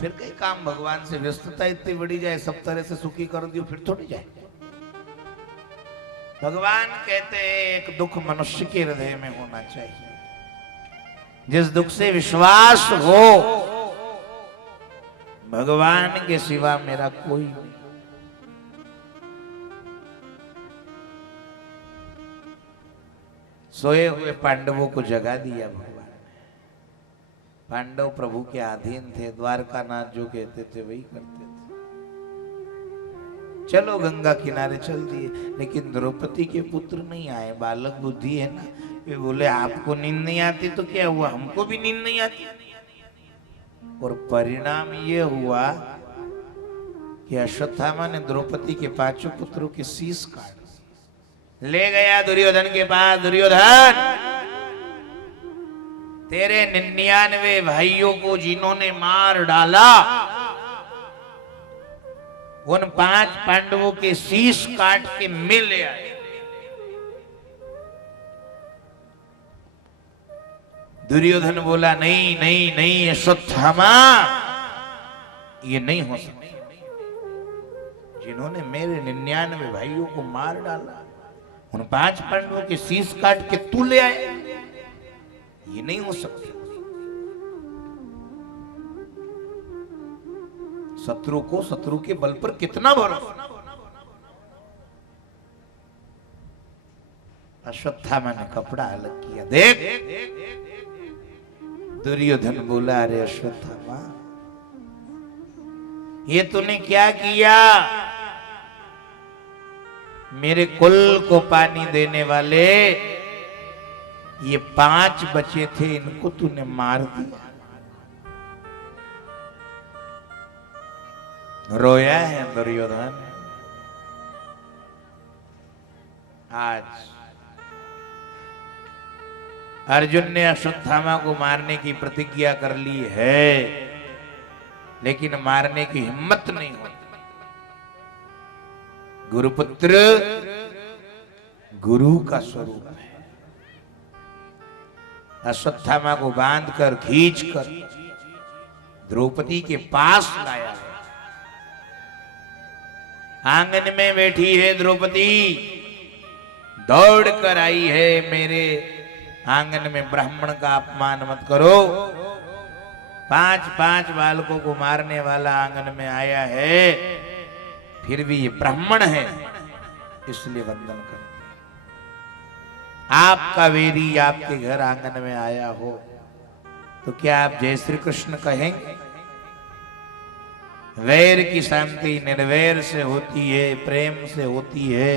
फिर कई काम भगवान से व्यस्तता इतनी बढ़ी जाए, सब तरह से सुखी कर दियो, फिर थोड़ी जाए। भगवान कहते हैं एक दुख मनुष्य के हृदय में होना चाहिए, जिस दुख से विश्वास हो भगवान के सिवा मेरा कोई नहीं। सोए हुए पांडवों को जगा दिया भगवान ने। पांडव प्रभु के अधीन थे, द्वारकानाथ जो कहते थे वही करते थे। चलो गंगा किनारे चल दिए, लेकिन द्रौपदी के पुत्र नहीं आए। बालक बुद्धि है ना, वे बोले आपको नींद नहीं आती तो क्या हुआ, हमको भी नींद नहीं आती। और परिणाम ये हुआ कि अश्वत्थामा ने द्रौपदी के 5 पुत्रों के शीश काट ले गया दुर्योधन के पास। दुर्योधन, तेरे 99 भाइयों को जिन्होंने मार डाला, उन 5 पांडवों के शीश काट के मिल ले आए। दुर्योधन बोला नहीं नहीं नहीं अश्वत्थामा, ये नहीं हो सकता। जिन्होंने मेरे 99 भाइयों को मार डाला, उन 5 पांडवों के शीश काट के तू ले आए, ये नहीं हो सकता। शत्रु को शत्रु के बल पर कितना भरोसा। अश्वत्थामा ने कपड़ा अलग किया। देख, दुर्योधन बोला अरे अश्वत्थामा, ये तूने क्या किया? मेरे कुल को पानी देने वाले ये 5 बचे थे, इनको तूने मार दिया। रोया है दुर्योधन। आज अर्जुन ने अश्वत्थामा को मारने की प्रतिज्ञा कर ली है, लेकिन मारने की हिम्मत नहीं होती। गुरुपुत्र गुरु का स्वरूप है। अश्वत्थामा को बांधकर खींचकर द्रौपदी के पास लाया है। आंगन में बैठी है द्रौपदी, दौड़ कर आई है, मेरे आंगन में ब्राह्मण का अपमान मत करो। 5 बालकों को मारने वाला आंगन में आया है, फिर भी ये ब्राह्मण है, इसलिए वंदन कर। आपका वेरी आपके घर आंगन में आया हो तो क्या आप जय श्री कृष्ण कहेंगे? वैर की शांति निर्वैर से होती है, प्रेम से होती है,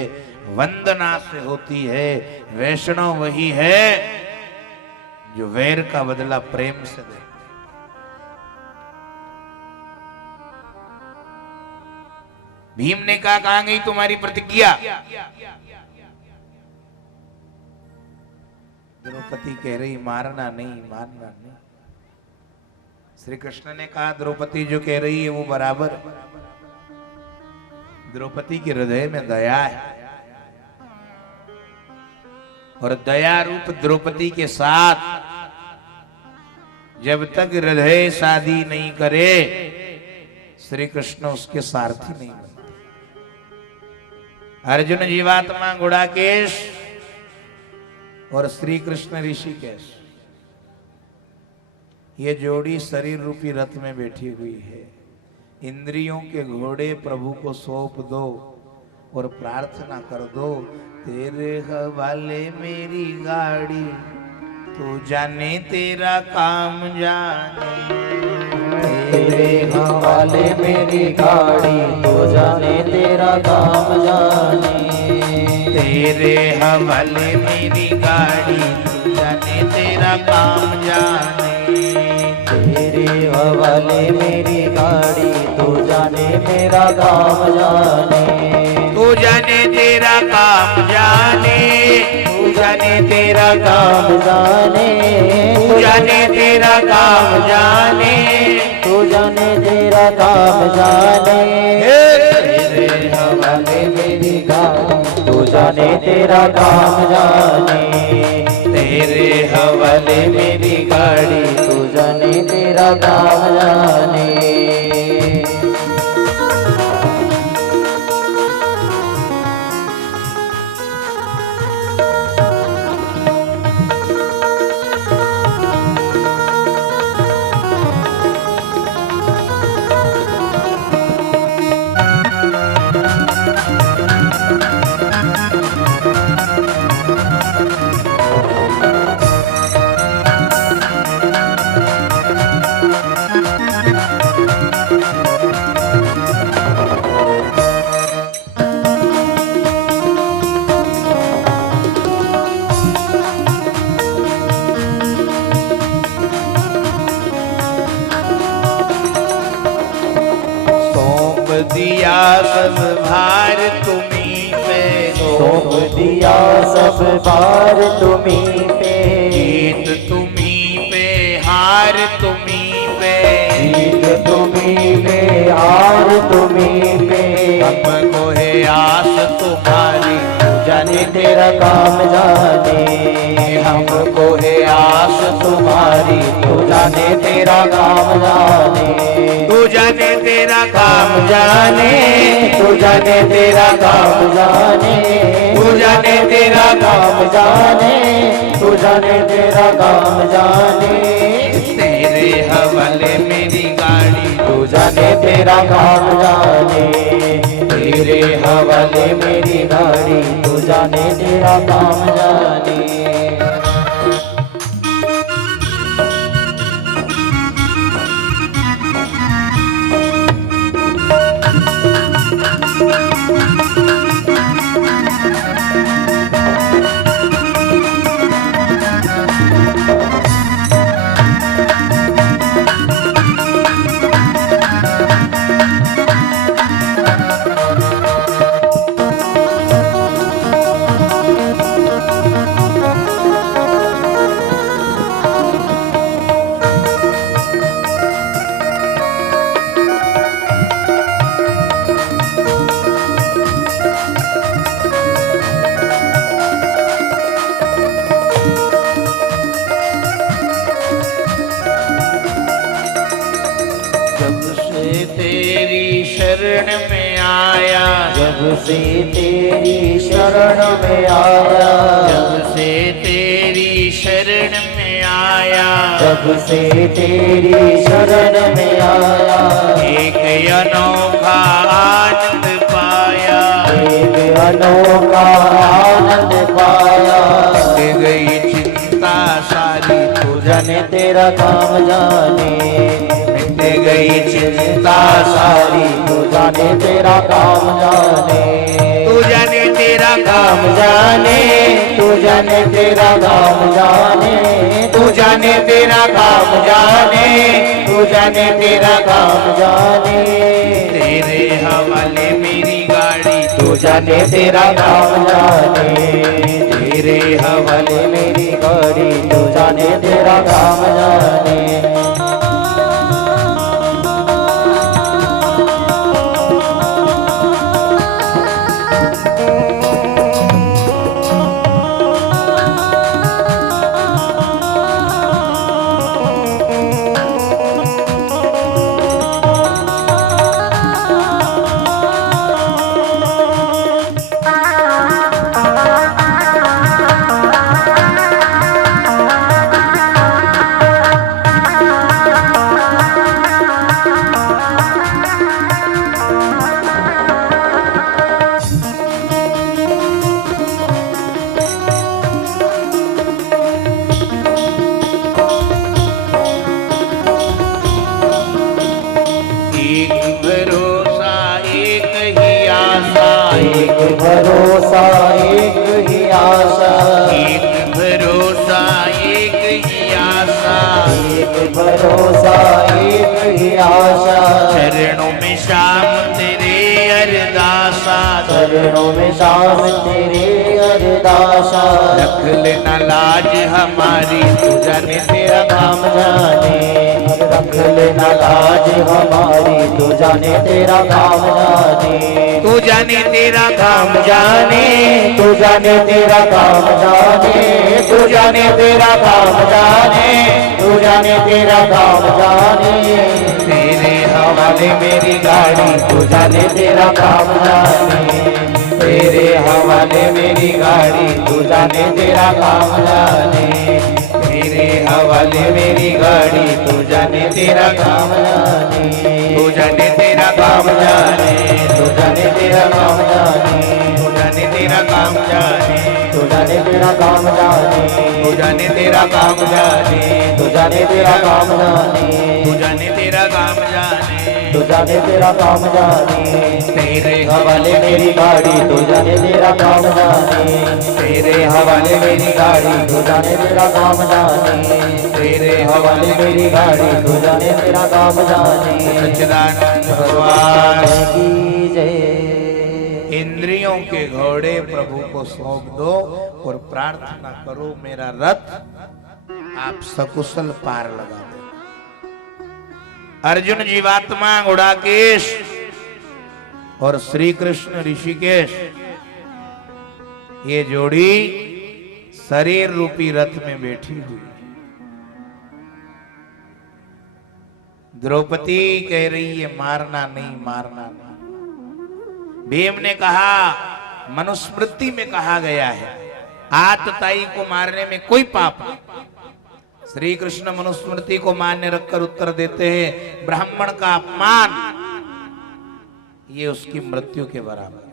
वंदना से होती है। वैष्णव वही है जो वैर का बदला प्रेम से दे। भीम ने कहा कहां गई तुम्हारी प्रतिज्ञा? द्रौपदी कह रही मारना नहीं, मारना नहीं। श्री कृष्ण ने कहा द्रौपदी जो कह रही है वो बराबर। द्रौपदी के हृदय में दया है, और दया रूप द्रौपदी के साथ जब तक हृदय शादी नहीं करे, श्री कृष्ण उसके सारथी नहीं बनते। अर्जुन जीवात्मा गुड़ाकेश और श्री कृष्ण ऋषिकेश, ये जोड़ी शरीर रूपी रथ में बैठी हुई है। इंद्रियों के घोड़े प्रभु को सौंप दो और प्रार्थना कर दो, तेरे हवाले मेरी गाड़ी, तू जाने तेरा काम जाने। तेरे हवाले मेरी गाड़ी, तू जाने तेरा काम जाने। तेरे हवाले मेरी गाड़ी, तू जाने तेरा काम जाने। तेरे हवाले मेरी गाड़ी, तू जाने मेरा काम जाने। तू जाने तेरा काम जाने, तू जाने तेरा काम जाने। तू जाने तेरा काम जाने, तू जाने तेरा काम जाने। तेरे हवाले मेरी गाड़ी, तू जाने तेरा काम जाने। तेरे हवाले मेरी गाड़ी, तू जाने तेरा काम जाने। दिया सब भार तुम्हीं पे, सौंप दिया सब भार तुम्हीं पे, जीत तुम्हीं पे हार तुम्हीं पे, जीत तुम्हीं पे हार तुम्हीं पे, हमको है आस तुम्हारी जाने तेरा काम जाने, हमको है आस तुम्हारी तू जाने तेरा काम जाने, तू जाने तेरा काम जाने, तू जाने तेरा काम जाने, तू जाने तेरा काम जाने, तू जाने तेरा काम जाने, तेरे हवाले मेरी गाड़ी तू जाने तेरा काम जाने, तेरे हवाले मेरी गाड़ी, तू जाने तेरा काम जाने। शरण में आया, जब से तेरी शरण में आया, जब से तेरी शरण में आया, जब से तेरी शरण में आया, एक अनोखा आनंद पाया, एक अनोखा आनंद पाया, मिट गई चिंता सारी तू जाने तेरा काम जाने, मिट गई चिंता सारी तू जाने तेरा काम जाने, तू जाने तेरा काम जाने, तू जाने तेरा काम जाने, तू जाने तेरा काम जाने, तू जाने तेरा काम जाने, तेरे हवाले मेरी गाड़ी तू जाने तेरा काम जाने, तेरे हवाले मेरी गाड़ी, तू जाने तेरा काम जाने। भरोसा एक ही आशा, एक भरोसा एक ही आशा, एक भरोसा एक ही आशा, चरणों में शाम तेरे अरदासा, चरणों में शाम तेरे अरदासा, रख लेना लाज हमारी तू जाने तेरा काम जाने, रख लेना लाज हमारी, तू जाने तेरा काम जाने, तू जाने तेरा काम जाने, तू जाने तेरा काम जाने, तू जाने तेरा काम जाने, तू जाने तेरा काम जाने, तेरे हवाले मेरी गाड़ी, तू जाने तेरा काम जाने, तेरे हवाले मेरी गाड़ी, तू जाने तेरा काम जाने, तेरे हवाले मेरी गाड़ी, तू जाने तेरा काम जाने, तू जाने तेरा काम जाने, तू जाने तेरा काम जाने, तू जाने तेरा काम जाने, तू जाने तेरा काम जाने, तू जाने तेरा काम जाने, तू जाने तेरा काम जाने, तू जाने तेरा काम जाने, तू जाने तेरा काम जाने, तेरे हवाले मेरी गाड़ी, तू जाने तेरा काम जाने, तेरे हवाले मेरी गाड़ी, तू जाने तेरा काम जाने, तेरे हवाले मेरी गाड़ी तू जाने तेरा काम जाने। सच्चिदानंद भगवान की जय। इंद्रियों के घोड़े प्रभु को सौंप दो और प्रार्थना करो मेरा रथ आप सकुशल पार लगा दो। अर्जुन जीवात्मा गुड़ाकेश और श्री कृष्ण ऋषिकेश ये जोड़ी शरीर रूपी रथ में बैठी हुई। द्रौपदी कह रही है मारना नहीं मारना नहीं। भीम ने कहा मनुस्मृति में कहा गया है आतताई को मारने में कोई पाप नहीं। श्री कृष्ण मनुस्मृति को मान्य रखकर उत्तर देते हैं ब्राह्मण का अपमान ये उसकी मृत्यु के बराबर है।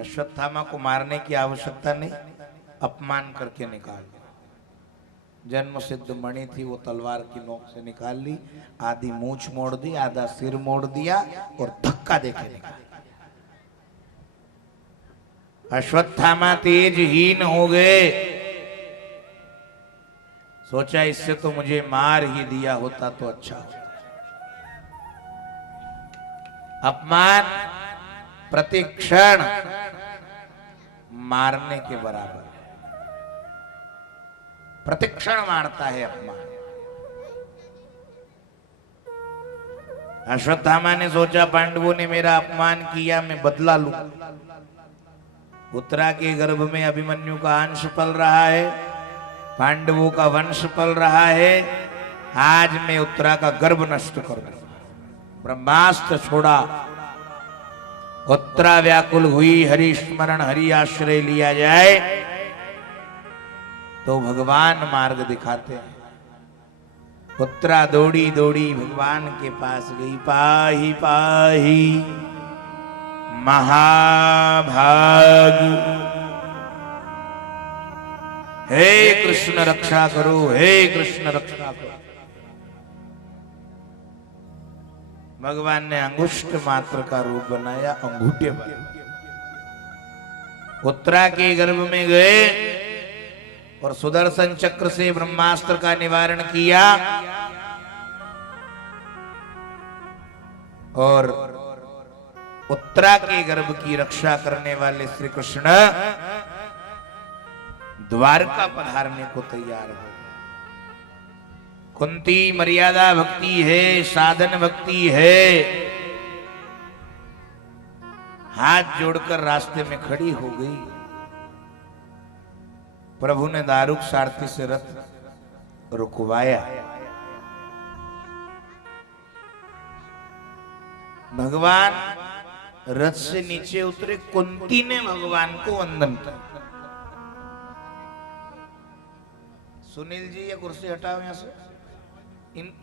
अश्वत्थामा को मारने की आवश्यकता नहीं, अपमान करके निकाल दिया। जन्म सिद्ध मणि थी वो तलवार की नोक से निकाल ली, आधी मूंछ मोड़ दी, आधा सिर मोड़ दिया और धक्का देके निकाल दिया। अश्वत्थामा तेजहीन हो गए। सोचा इससे तो मुझे मार ही दिया होता तो अच्छा होता। अपमान प्रतिक्षण मारने के बराबर है। प्रतिक्षण मारता है अपमान। अश्वत्थामा ने सोचा पांडवों ने मेरा अपमान किया मैं बदला लूं। उत्तरा के गर्भ में अभिमन्यु का अंश पल रहा है, पांडवों का वंश पल रहा है। आज मैं उत्तरा का गर्भ नष्ट कर दूं। ब्रह्मास्त्र छोड़ा। उत्तरा व्याकुल हुई हरि स्मरण हरि आश्रय लिया जाए तो भगवान मार्ग दिखाते हैं। उत्तरा दौड़ी दौड़ी भगवान के पास गई। पाही पाही महाभाग हे कृष्ण रक्षा करो, हे कृष्ण रक्षा करो। भगवान ने अंगुष्ठ मात्र का रूप बनाया, अंगूठे पर उत्तरा के गर्भ में गए और सुदर्शन चक्र से ब्रह्मास्त्र का निवारण किया और उत्तरा के गर्भ की रक्षा करने वाले श्री कृष्ण द्वारका पधारने को तैयार हो। कुंती मर्यादा भक्ति है, साधन भक्ति है, हाथ जोड़कर रास्ते में खड़ी हो गई। प्रभु ने दारुक सारथी से रथ रुकवाया। भगवान रथ से नीचे उतरे। कुंती ने भगवान को वंदन किया। सुनील जी ये कुर्सी हटाओ यहां से।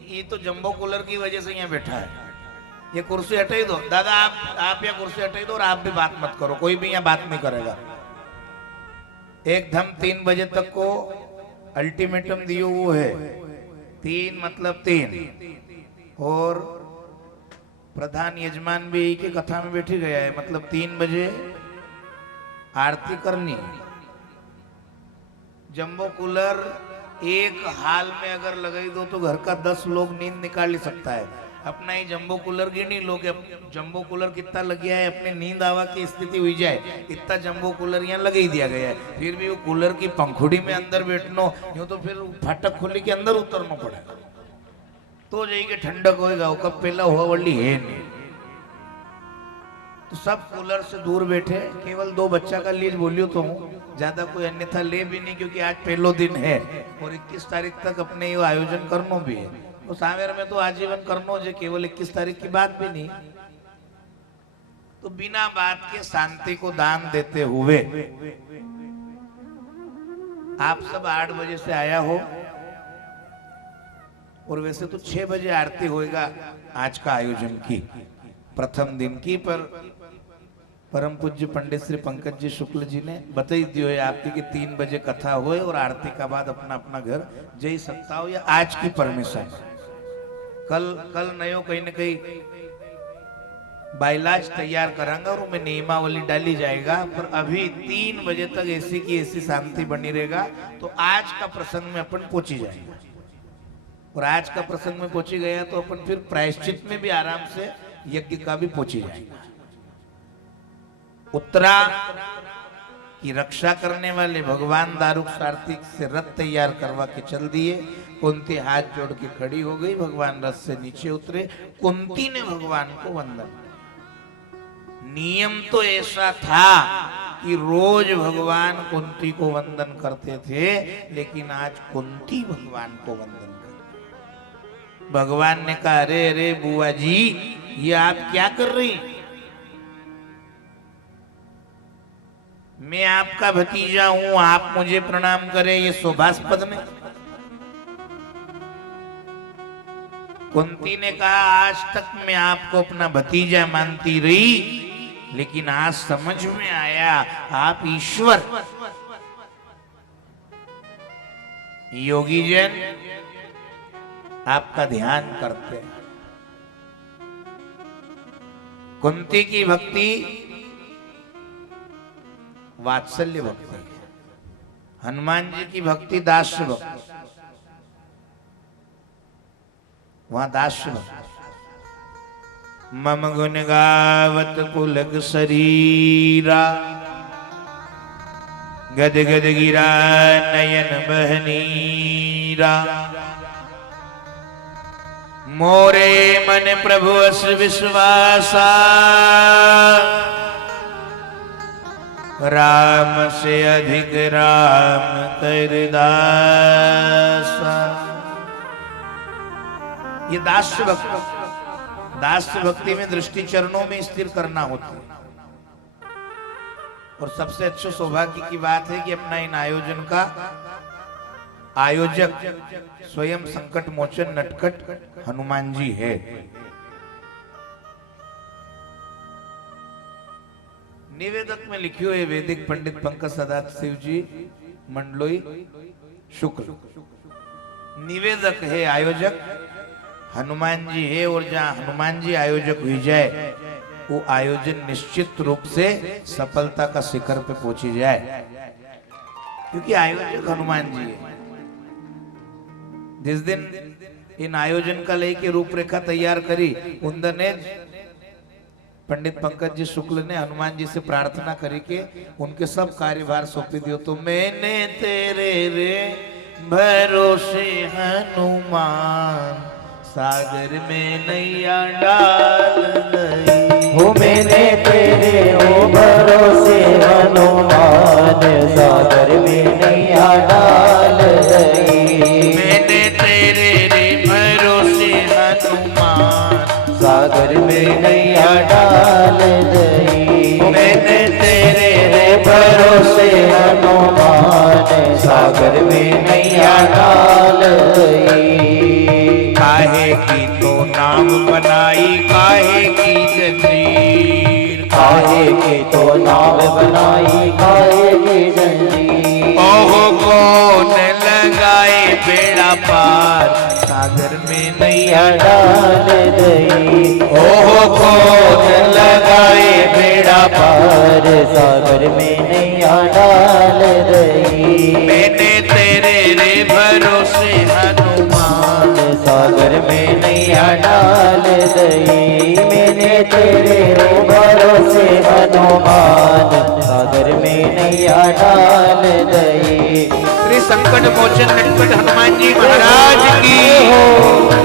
ये तो जंबो कूलर की वजह से यहाँ बैठा है। ये कुर्सी हटाई दो दादा, आप यह कुर्सी हटाई दो और आप भी बात मत करो, कोई भी यहाँ बात नहीं करेगा। एकदम 3 बजे तक को अल्टीमेटम दियो वो है। 3 मतलब 3 और प्रधान यजमान भी एक ही कथा में बैठी गया है, मतलब 3 बजे आरती करनी। जंबो कूलर एक हाल में अगर लगाई दो तो घर का 10 लोग नींद निकाल सकता है। अपना ही जंबो कूलर गिनी लो कि जंबो कूलर कितना लग गया है, अपने नींद आवा की स्थिति हुई जाए, इतना जंबो कूलर यहाँ लगा ही दिया गया है। फिर भी वो कूलर की पंखुड़ी में अंदर बैठनो यूं तो फिर फाटक खुली के अंदर उतरना पड़ेगा तो जाइए ठंडक होएगा। वो कब पहला हुआ वाली है नहीं। तो सब कूलर से दूर बैठे। केवल 2 बच्चा का लीज बोलियो तो हूँ, ज्यादा कोई अन्यथा ले भी नहीं, क्योंकि आज पहलो दिन है और 21 तारीख तक अपने ये आयोजन करनो भी है। तो सावेर में तो आजीवन करनो जो केवल 21 तारीख की बात भी नहीं। तो बिना बात के शांति को दान देते हुए आप सब 8 बजे से आया हो और वैसे तो 6 बजे आरती होएगा आज का आयोजन की प्रथम दिन की। पर परम पूज्य पंडित श्री पंकज जी शुक्ल जी ने बताई दियो है आपकी कि 3 बजे कथा होए और आरती का बाद अपना अपना घर जा सकता हो। या आज की परमिशन, कल नयो कहीं न कहीं बाइलाज तैयार करांगा और उनमें नियमावली डाली जाएगा। पर अभी 3 बजे तक ऐसी की ऐसी शांति बनी रहेगा। तो आज का प्रसंग में अपन पहुंची जाएगा, और आज का प्रसंग में पहुंची गया तो अपन फिर प्रायश्चित में भी आराम से यज्ञ का भी पहुंची जाएगा। उत्तरा की रक्षा करने वाले भगवान दारुक सारथी से रथ तैयार करवा के चल दिए। कुंती हाथ जोड़ के खड़ी हो गई, भगवान रथ से नीचे उतरे। कुंती ने भगवान को वंदन किया। नियम तो ऐसा था कि रोज भगवान कुंती को वंदन करते थे, लेकिन आज कुंती भगवान को वंदन कर। भगवान ने कहा, अरे अरे बुआ जी, ये आप क्या कर रही? मैं आपका भतीजा हूं, आप मुझे प्रणाम करें, ये शोभास्पद नहीं। कुंती ने कहा, आज तक मैं आपको अपना भतीजा मानती रही, लेकिन आज समझ में आया आप ईश्वर। योगी जन आपका ध्यान करते हैं। कुंती की भक्ति वात्सल्य भक्ति, हनुमान जी की भक्ति दास्य भक्ति, वहां दास्य भक्ति। मम गुण गावत पुलक शरीरा, गद गद गिरा नयन बहनीरा। मोरे मन प्रभु अस विश्वासा, राम से अधिक राम कर दासा। ये दास्य भक्ति, दास्य भक्ति में दृष्टि चरणों में स्थिर करना होती है। और सबसे अच्छे सौभाग्य की बात है कि अपना इन आयोजन का आयोजक स्वयं संकट मोचन नटखट हनुमान जी है। निवेदक में लिखी हुई वैदिक पंडित पंकज सदाशिव जी मंडलोई शुक्ल निवेदक है, आयोजक हनुमान जी है। और जहां हनुमान जी आयोजक हुई जाए, वो आयोजन निश्चित रूप से सफलता का शिखर पे पहुंची जाए, क्योंकि आयोजक हनुमान जी है। जिस दिन इन आयोजन का लेके रूपरेखा तैयार करी, उन दिन पंडित पंकज जी शुक्ल ने हनुमान जी से प्रार्थना करी कि उनके सब कार्यभार सौंपी दियो। तो मैंने तेरे रे भरोसे हनुमान, सागर में नैया डाल गई। हो मैंने तेरे ओ भरोसे हनुमान, सागर में नैया डाल गई। मैंने तेरे रे भरोसे हनुमान, सागर में नैया डाल गई। मैंने तेरे रे भरोसे हनुमान, सागर में नैया डाल गई। काहे की तो नाम बनाई, काहे की जंजीर, काहे की तो नाव बनाई, काहे की जंजीर। ओहो कौन लगाए बेड़ा पार, सागर में नैया डाल गई। ओहो कौन लगाए बेड़ा पार, सागर में नैया डाल गई। मैंने तेरे रे भरोसे हनुमान, सागर में नैया डाल गई। मैंने तेरे रे भरोसे हनुमान, सागर में नैया डाल गई। श्री संकट मोचन नटखट हनुमान जी महाराज की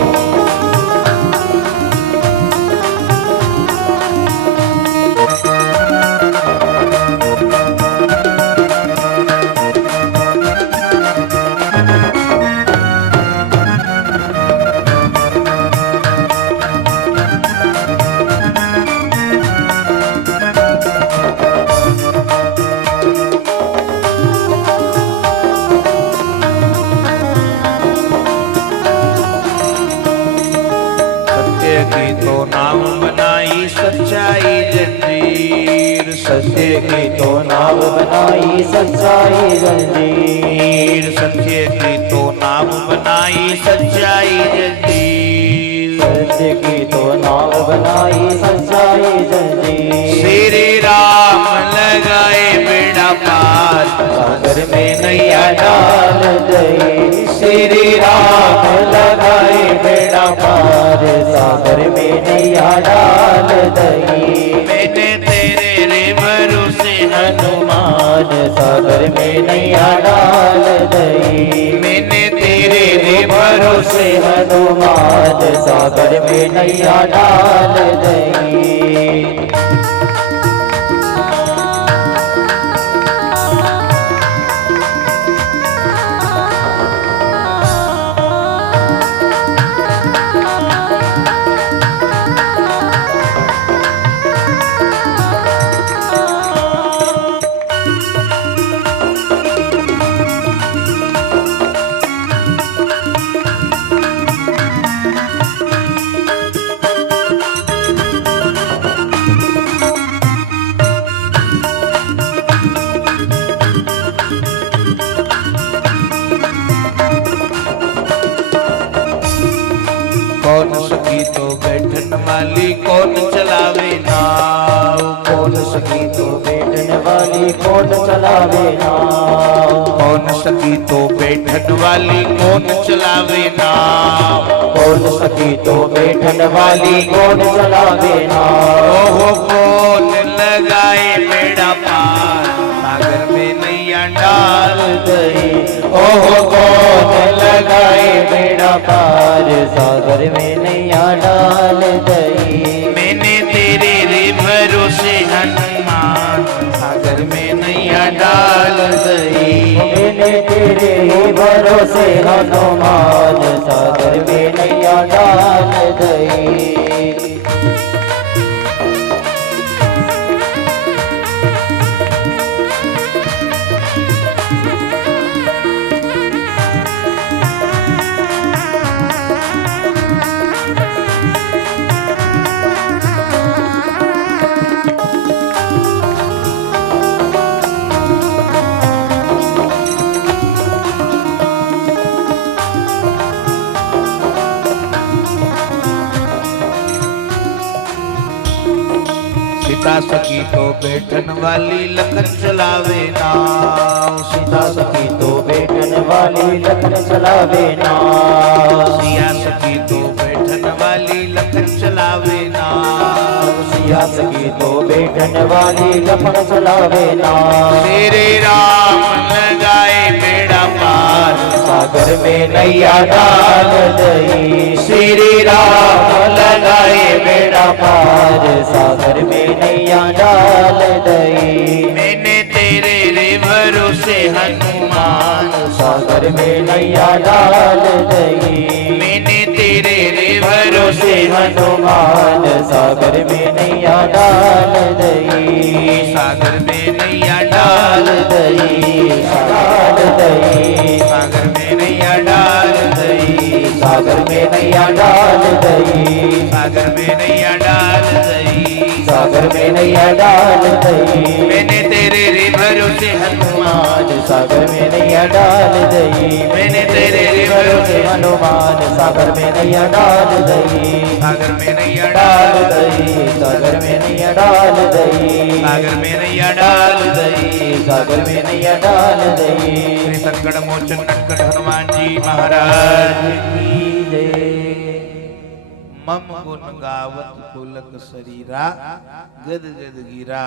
नाम बनाई सच्चाई जंजीर, सत्य की तो नाव बनाई सच्चाई जंजीर। सत्य की तो नाम बनाई सच्चाई जंजीर। सत्य की तो नाव बनाई सच्चाई डाल दई। श्री राम लगाए बेड़ा पार, सागर में नैया डाल दई। मैंने तेरे रे भरोसे हनुमान, सागर में नैया डाल दई। मैंने तेरे रे भरोसे हनुमान, सागर में नैया डाल दई। कौन सखी तो बैठन वाली, कौन चलावे नाव। कौन सखी तो बैठन वाली, कौन चलावे नाव। कौन सखी तो बैठन वाली, कौन चलावे नाव। कौन सखी तो बैठन वाली, कौन चलावे नाव। ओहो कौन लगाए बेड़ा पार, सागर में नैया डाल दई। ओहो कौन लगाए बेड़ा पार, सागर में नैया डाल दई। मैंने तेरे रे भरोसे हनुमान, सागर में नैया डाल दई। मैंने तेरे ही भरोसे हनुमान, सागर में नैया डाल दई। सीता सखी तो बैठन वाली, लखन चलावे नाव। सीता सखी तो बैठन वाली, लखन चलावे नाव। सिया सखी तो बैठन वाली, लखन चलावे नाव। सिया सखी तो बैठन वाली, लखन चलावे नाव। श्री राम लगाए बेड़ा पार, सागर में नैया डाल दई। श्री राम लगाए बेड़ा पार, सागर में नैया डाल दई। मैंने तेरे रे भरोसे हनुमान, सागर में नैया डाल दई। मैंने तेरे रे भरोसे हनुमान, सागर में नैया डाल दई। सागर में नैया डाल डाल दई। डाल दई। सागर में नैया डाल दई। सागर में नैया डाल दई। सागर में नैया डाल दई। सागर में नैया डाल दई। मैंने तेरे रे भरोसे हनुमान, सागर में नैया डाल दई। मैंने तेरे रे भरोसे भरोसे हनुमान, सागर में नैया डाल दई। सागर में नैया डाल डाल दई। सागर में नैया डाल दई। सागर में नैया डाल दई। सागर में नैया डाल दई। श्री संकट मोचन नटखट हनुमान जी महाराज की जय। मम गुण गावत पुलक शरीरा, गद गद गिरा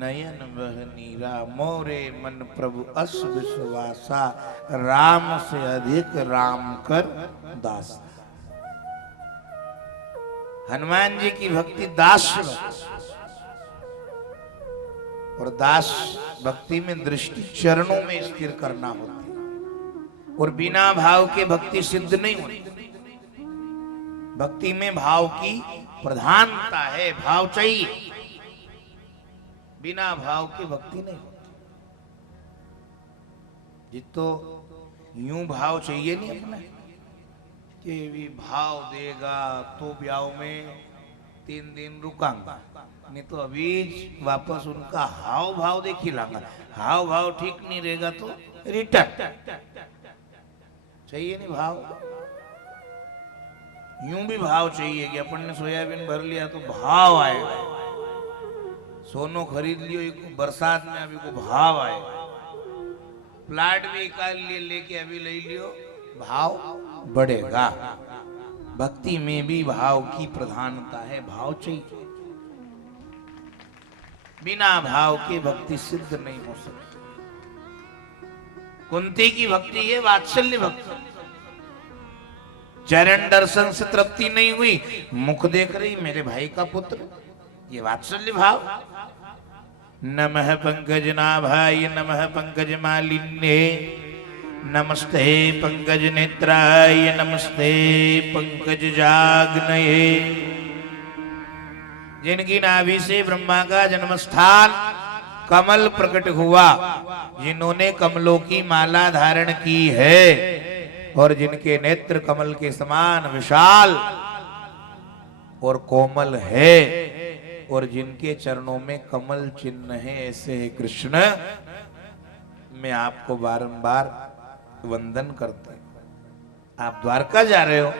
नयन बह नीरा। मोरे मन प्रभु अस विश्वासा, राम से अधिक राम कर दास। हनुमान जी की भक्ति दास और दास भक्ति में दृष्टि चरणों में स्थिर करना होती है, और बिना भाव के भक्ति सिद्ध नहीं होती। भक्ति में भाव की प्रधानता है, भाव चाहिए, बिना भाव के भक्ति नहीं होती। जितो यूं भाव चाहिए नहीं अपना कि भी भाव देगा तो ब्याह में 3 दिन रुकांगा, नहीं तो अभी वापस उनका हाव भाव देखी लांगा। हाव भाव ठीक नहीं रहेगा तो रिटर्न चाहिए नहीं भाव। यूं भी भाव चाहिए कि अपन ने सोयाबीन भर लिया तो भाव आएगा, सोनो खरीद लियो एक बरसात में अभी को भाव आएगा। प्लाट भी निकाल लिए, लेके अभी ले लियो, भाव बढ़ेगा। भक्ति में भी भाव की प्रधानता है, भाव चाहिए। बिना भाव के भक्ति सिद्ध नहीं हो सकती। कुंती की भक्ति है वात्सल्य भक्ति। चरण दर्शन से तृप्ति नहीं हुई, मुख देख रही मेरे भाई का पुत्र, ये वात्सल्य भाव। नमः पंकज नाभाय नमः पंकज मालिन्ये नमस्ते पंकज नेत्राय नमस्ते पंकज जाग्नये। जिनकी नाभि से ब्रह्मा का जन्म स्थान कमल प्रकट हुआ, जिन्होंने कमलों की माला धारण की है और जिनके नेत्र कमल के समान विशाल और कोमल है और जिनके चरणों में कमल चिन्ह है, ऐसे है कृष्ण। मैं आपको बारंबार वंदन करता हूं। आप द्वारका जा रहे हो,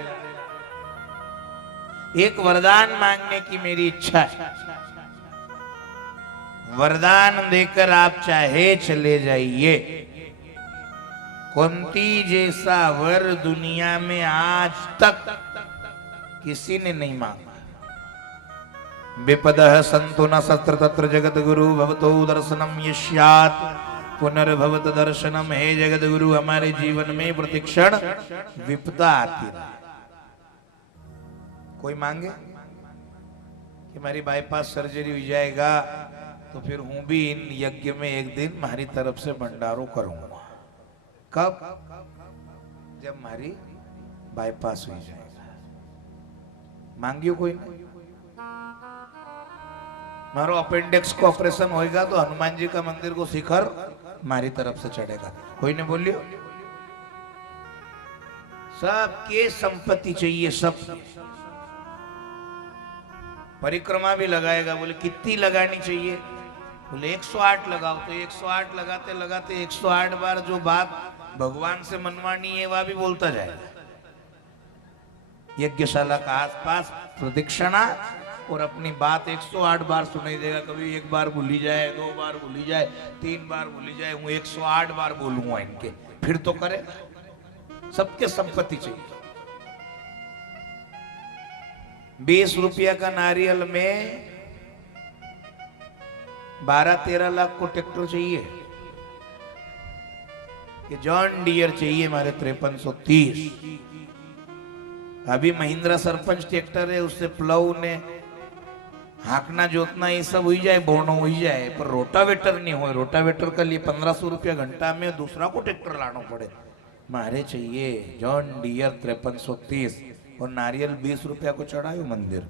एक वरदान मांगने की मेरी इच्छा है। वरदान देकर आप चाहे चले जाइए। कुंती जैसा वर दुनिया में आज तक किसी ने नहीं मांगा। विपदः सन्तु न सत्र तत्र जगत गुरु भवतो दर्शनम यस्यात् पुनर्भवत दर्शनम। हे जगत गुरु, हमारे जीवन में प्रतिक्षण विपदा आती है। कोई मांगे कि हमारी बाईपास सर्जरी हो जाएगा तो फिर हूं भी इन यज्ञ में एक दिन हमारी तरफ से भंडारो करूंगा। कब? जब हमारी बाईपास हो जाएगा। मांगियो कोई नहीं। मारो अपेंडिक्स को ऑपरेशन होएगा तो हनुमान जी का मंदिर को शिखर हमारी तरफ से चढ़ेगा। कोई ने बोलियो। सबके संपत्ति चाहिए, सब। परिक्रमा भी लगाएगा, बोले कितनी लगानी चाहिए? बोले 108 लगाओ। तो 108 लगाते लगाते 108 बार जो बात भगवान से मनवानी है वह भी बोलता जाएगा। यज्ञशाला का आसपास प्रदक्षिणा और अपनी बात 108 बार सुनाई देगा। कभी एक बार भूली जाए, 2 बार भूली जाए, 3 बार भूली जाए, मैं 108 बार बोलूंगा इनके, फिर तो करे। सबके संपत्ति चाहिए। 20 रुपया का नारियल में 12-13 लाख को ट्रैक्टर चाहिए। कि जॉन डियर चाहिए हमारे 5330। अभी महिंद्रा सरपंच ट्रैक्टर है, उससे प्लव ने हाकना जोतना ये सब हो जाए, बोनो हो जाए, पर रोटावेटर नहीं हो। रोटावेटर के लिए 1500 रुपया घंटा में दूसरा को ट्रैक्टर लाना पड़े। मारे चाहिए जॉन डियर 5330 और नारियल 20 रुपया को चढ़ायो मंदिर।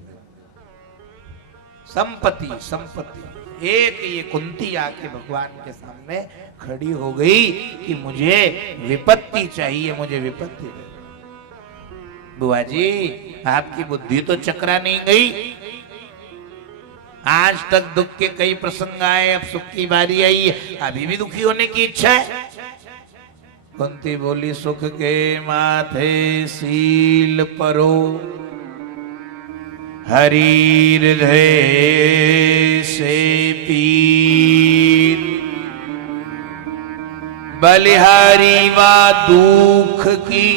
संपत्ति संपत्ति। एक ये कुंती आके भगवान के सामने खड़ी हो गई कि मुझे विपत्ति चाहिए, मुझे विपत्ति। बुआ जी, आपकी बुद्धि तो चकरा नहीं गई। आज तक दुख के कई प्रसंग आए, अब सुख की बारी आई, अभी भी दुखी होने की इच्छा है? कुंती बोली, सुख के माथे सील परो, हरि हृदय से पीर, बलिहारी वा दुख की,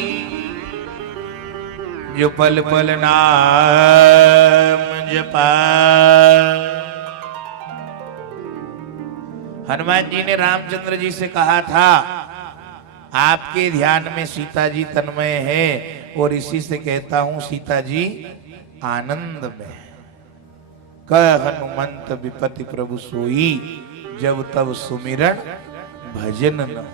जो पल पल नाम जपा। हनुमान जी ने रामचंद्र जी से कहा था, आपके ध्यान में सीता जी तन्मय है और इसी से कहता हूं सीता जी आनंद में। कह हनुमंत विपति प्रभु सोई, जब तब सुमिरन भजन न।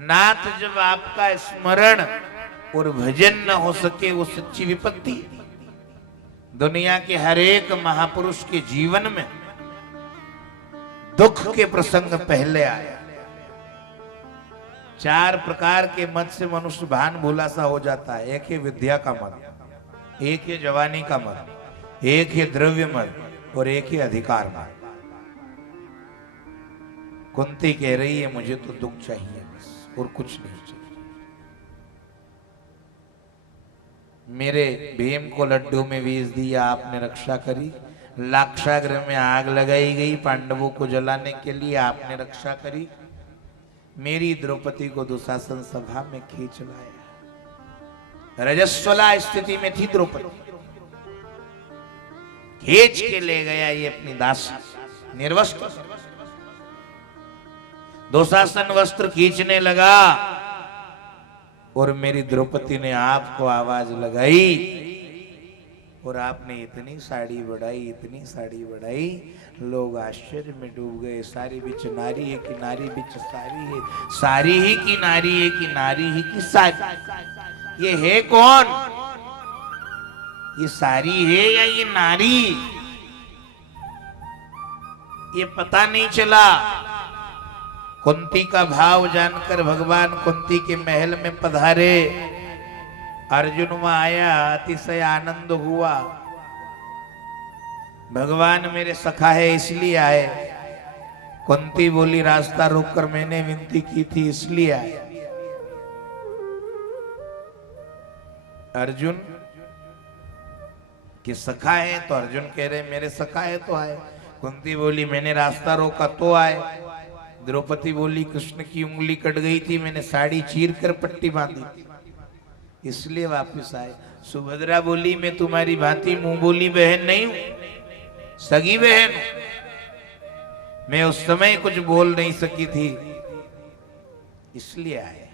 नाथ, जब आपका स्मरण और भजन न हो सके वो सच्ची विपत्ति। दुनिया के हर एक महापुरुष के जीवन में दुख के प्रसंग पहले आया। 4 प्रकार के मत से मनुष्य भान भूला सा हो जाता है। एक है विद्या का मत, एक है जवानी का मत, एक है द्रव्य मत और एक है अधिकार मत। कुंती कह रही है मुझे तो दुख चाहिए बस, और कुछ नहीं चाहिए। मेरे भीम को लड्डू में बीज दिया, आपने रक्षा करी। लाक्षागृह में आग लगाई गई पांडवों को जलाने के लिए, आपने रक्षा करी। मेरी द्रौपदी को दुशासन सभा में खींच लाया। रजस्वला स्थिति में थी द्रौपदी, खींच के ले गया ये अपनी दासी निर्वस्त्र। दुशासन वस्त्र खींचने लगा और मेरी द्रौपदी ने आपको आवाज लगाई और आपने इतनी साड़ी बढ़ाई, इतनी साड़ी बढ़ाई, लोग आश्चर्य में डूब गए। सारी बिच नारी है कि नारी बिच सारी है, सारी ही की नारी है कि नारी ही की सारी। ये है कौन? ये सारी है या ये नारी? ये पता नहीं चला। कुंती का भाव जानकर भगवान कुंती के महल में पधारे। अर्जुन वहां आया, अतिशय आनंद हुआ। भगवान मेरे सखा है इसलिए आए। कुंती बोली रास्ता रोककर मैंने विनती की थी इसलिए आए। अर्जुन कि सखा है, तो अर्जुन कह रहे मेरे सखा है तो आए। कुंती बोली मैंने रास्ता रोका तो आए। द्रौपदी बोली कृष्ण की उंगली कट गई थी, मैंने साड़ी चीर कर पट्टी बांधी थी इसलिए वापस आए। सुभद्रा बोली मैं तुम्हारी भांति मुंह बोली बहन नहीं हूं, सगी बहन। मैं उस समय कुछ बोल नहीं सकी थी इसलिए आए।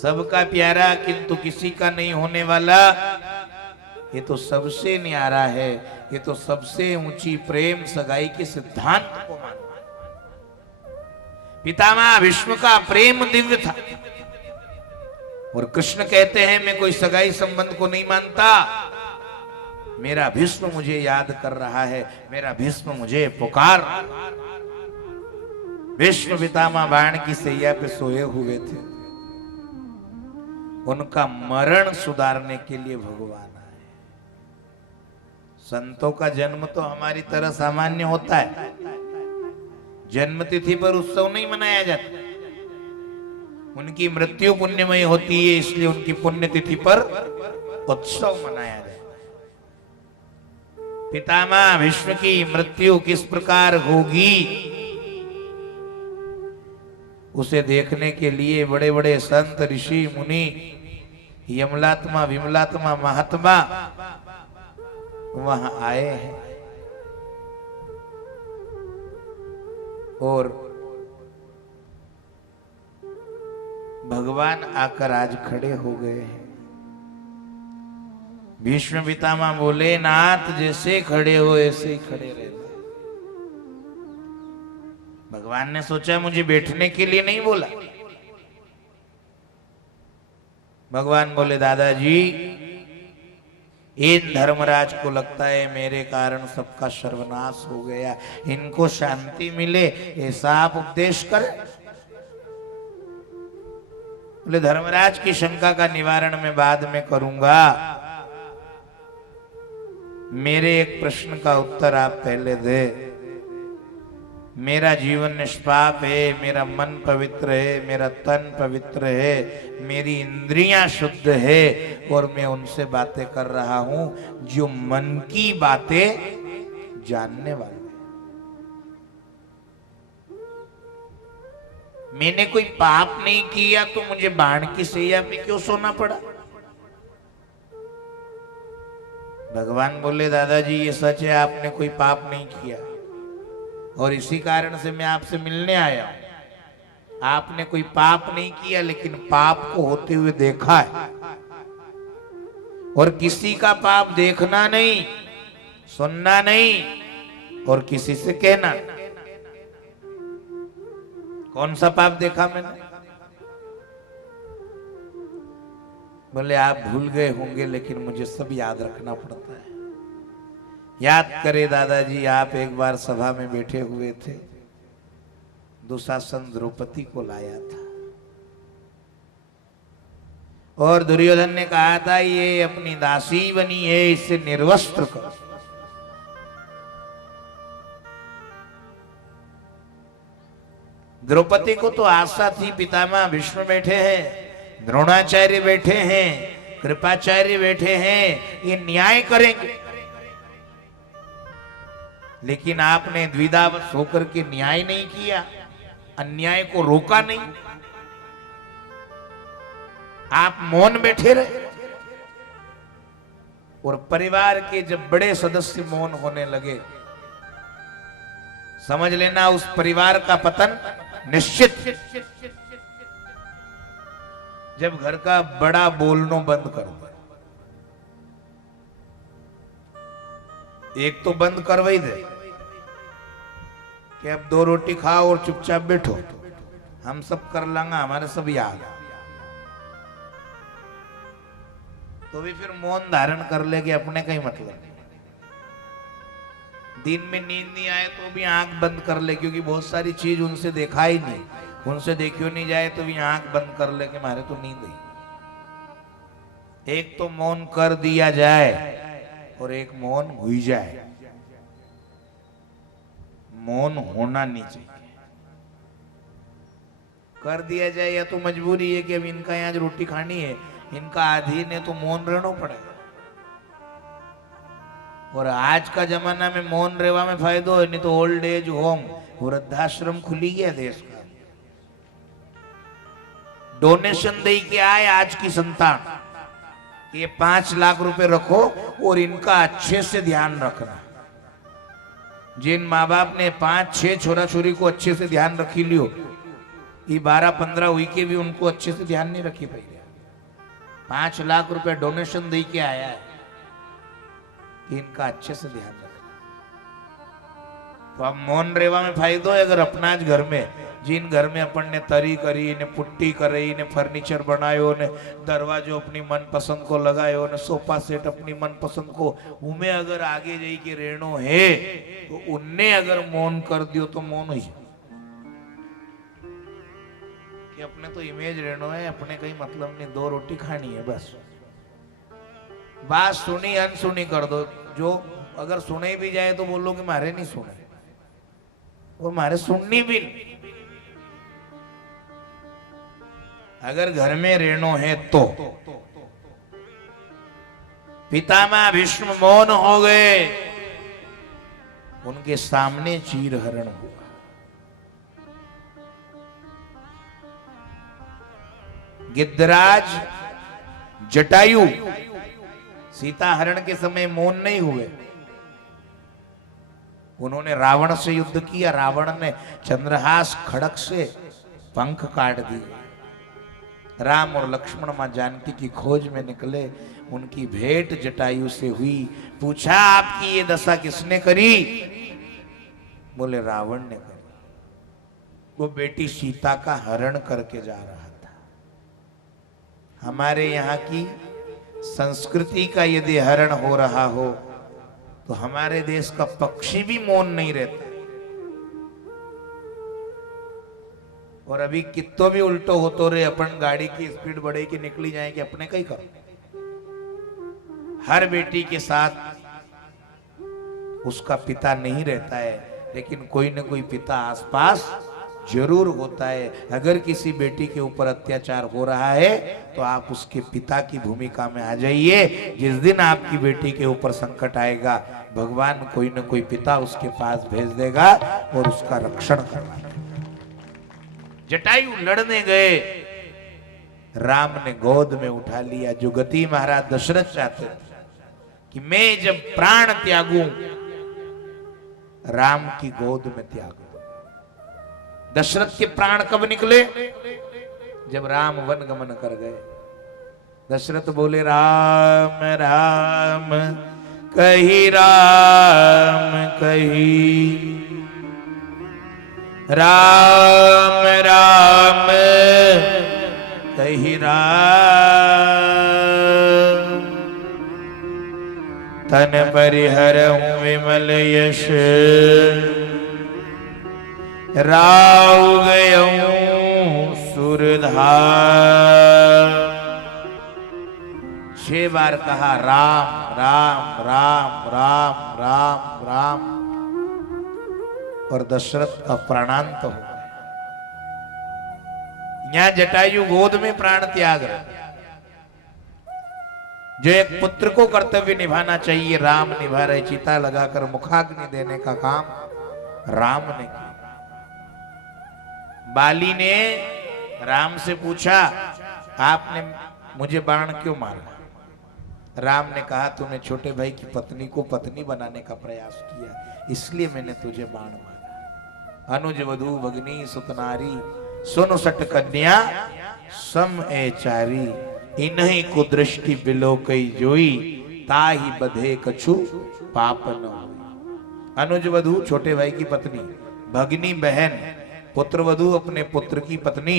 सबका प्यारा किंतु किसी का नहीं होने वाला, ये तो सबसे न्यारा है। ये तो सबसे ऊंची प्रेम सगाई के सिद्धांत को मानता। पितामह भीष्म का प्रेम दिव्य था और कृष्ण कहते हैं मैं कोई सगाई संबंध को नहीं मानता। मेरा भीष्म मुझे याद कर रहा है, मेरा भीष्म मुझे पुकार। भीष्म पितामह बाण की सैया पे सोए हुए थे। उनका मरण सुधारने के लिए भगवान आए। संतों का जन्म तो हमारी तरह सामान्य होता है। जन्म तिथि पर उत्सव नहीं मनाया जाता। उनकी मृत्यु पुण्यमय होती है इसलिए उनकी पुण्यतिथि पर उत्सव मनाया जाए। पितामह भीष्म की मृत्यु किस प्रकार होगी उसे देखने के लिए बड़े बड़े संत ऋषि मुनि यमलात्मा विमलात्मा महात्मा वहां आए हैं और भगवान आकर आज खड़े हो गए हैं। भीष्म पितामह बोले नाथ जैसे खड़े हो ऐसे ही खड़े रहना। भगवान ने सोचा मुझे बैठने के लिए नहीं बोला। भगवान बोले दादाजी इन धर्मराज को लगता है मेरे कारण सबका सर्वनाश हो गया, इनको शांति मिले ऐसा आप उपदेश करें। बोले धर्मराज की शंका का निवारण मैं बाद में करूंगा, मेरे एक प्रश्न का उत्तर आप पहले दे। मेरा जीवन निष्पाप है, मेरा मन पवित्र है, मेरा तन पवित्र है, मेरी इंद्रियां शुद्ध है और मैं उनसे बातें कर रहा हूं जो मन की बातें जानने वाले। मैंने कोई पाप नहीं किया तो मुझे बाण की सैया पे क्यों सोना पड़ा? भगवान बोले दादाजी ये सच है, आपने कोई पाप नहीं किया और इसी कारण से मैं आपसे मिलने आया हूं। आपने कोई पाप नहीं किया लेकिन पाप को होते हुए देखा है और किसी का पाप देखना नहीं, सुनना नहीं और किसी से कहना। कौन सा पाप देखा मैंने? बोले आप भूल गए होंगे लेकिन मुझे सब याद रखना पड़ता है। याद करे दादाजी आप एक बार सभा में बैठे हुए थे, दुशासन द्रौपदी को लाया था और दुर्योधन ने कहा था ये अपनी दासी बनी है, इसे निर्वस्त्र करो। द्रौपदी को तो आशा थी पितामह भीष्म बैठे हैं, द्रोणाचार्य बैठे हैं, कृपाचार्य बैठे हैं, ये न्याय करेंगे। लेकिन आपने द्विधावश होकर के न्याय नहीं किया। अन्याय को रोका नहीं, आप मौन बैठे रहे। और परिवार के जब बड़े सदस्य मौन होने लगे, समझ लेना उस परिवार का पतन निश्चित। जब घर का बड़ा बोलना बंद कर दे, एक तो बंद करवाई दे कि अब 2 रोटी खाओ और चुपचाप बैठो, हम सब कर लेंगे, हमारे सब याद। तो भी फिर मौन धारण कर ले कि अपने का ही मतलब नहीं। दिन में नींद नहीं आए तो भी आंख बंद कर ले, क्योंकि बहुत सारी चीज उनसे देखा ही नहीं, उनसे देखियो नहीं जाए तो भी आंख बंद कर ले कि मारे तो नींद ही। एक तो मौन कर दिया जाए और एक मौन हुई जाए। मौन होना नहीं चाहिए। कर दिया जाए या तो मजबूरी है कि अब इनका यहाँ रोटी खानी है, इनका आधी ने तो मौन रहना पड़ेगा। और आज का जमाना में मौन रहवा में फायदो है, नहीं तो ओल्ड एज होम वृद्धाश्रम खुली गया देश का। डोनेशन दे के आए आज की संतान, ये 5 लाख रुपए रखो और इनका अच्छे से ध्यान रखना। जिन माँ बाप ने 5-6 छोरा छोरी को अच्छे से ध्यान रखी लियो, ये 12-15 हुई के भी उनको अच्छे से ध्यान नहीं रखी पाई। 5 लाख रुपए डोनेशन दे के आया है कि इनका अच्छे से ध्यान रखना। तो अब मौन रेवा में फायदो है अगर अपना ज घर में, जिन घर में अपन ने तरी करी ने पुट्टी करी ने फर्नीचर बनायो ने दरवाजो अपनी मनपसंद को लगायो ने सोफा सेट अपनी मनपसंद को, उमें अगर आगे जाई के रेणो है तो उनने अगर मौन कर दियो तो मौन ही कि अपने तो इमेज रहना है, अपने कहीं मतलब नहीं, 2 रोटी खानी है बस। बात सुनी अनसुनी कर दो, जो अगर सुने भी जाए तो बोलो कि मारे नहीं सुने, और मारे सुननी भी नहीं। अगर घर में रहना है तो पितामह भीष्म मौन हो गए, उनके सामने चीर हरण हुआ। गिद्धराज जटायु सीता हरण के समय मौन नहीं हुए, उन्होंने रावण से युद्ध किया। रावण ने चंद्रहास खड़क से पंख काट दिए। राम और लक्ष्मण मां जानकी की खोज में निकले, उनकी भेंट जटायु से हुई। पूछा आपकी ये दशा किसने करी? बोले रावण ने करी। वो बेटी सीता का हरण करके जा रहा था। हमारे यहाँ की संस्कृति का यदि हरण हो रहा हो तो हमारे देश का पक्षी भी मौन नहीं रहता। और अभी कितो भी उल्टो हो तो रे, अपन गाड़ी की स्पीड बढ़े कि निकली जाए कि अपने कहीं करो। हर बेटी के साथ उसका पिता नहीं रहता है, लेकिन कोई न कोई पिता आसपास जरूर होता है। अगर किसी बेटी के ऊपर अत्याचार हो रहा है तो आप उसके पिता की भूमिका में आ जाइए। जिस दिन आपकी बेटी के ऊपर संकट आएगा, भगवान कोई न कोई पिता उसके पास भेज देगा और उसका रक्षण करना। जटायु लड़ने गए, राम ने गोद में उठा लिया। जो गति महाराज दशरथ चाहते कि मैं जब प्राण त्यागूं, राम की गोद में त्यागूं। दशरथ के प्राण कब निकले? जब राम वन गमन कर गए। दशरथ बोले राम राम कही, राम कही, राम राम कही राम। तन परिहरहु विमल यश, राव गयऊं सुरधार। 6 बार कहा राम राम राम राम राम राम, और दशरथ का प्राणांत हो गया। यहां जटायु गोद में प्राण त्याग रहा। जो एक पुत्र को कर्तव्य निभाना चाहिए, राम निभा रहे। चिता लगाकर मुखाग्नि देने का काम राम ने किया। बाली ने राम से पूछा, आपने मुझे बाण क्यों मारा? राम ने कहा, तूने छोटे भाई की पत्नी को पत्नी बनाने का प्रयास किया, इसलिए मैंने तुझे बाण मारा। अनुज वधु भगनी सुतनारी, सुन सट कन्या सम ए चारी, इन्हीं को दृष्टि बिलो कई जोई, ताही बधे कछु पाप न होई। अनुज वधु छोटे भाई की पत्नी, भगनी बहन, पुत्र वधु अपने पुत्र की पत्नी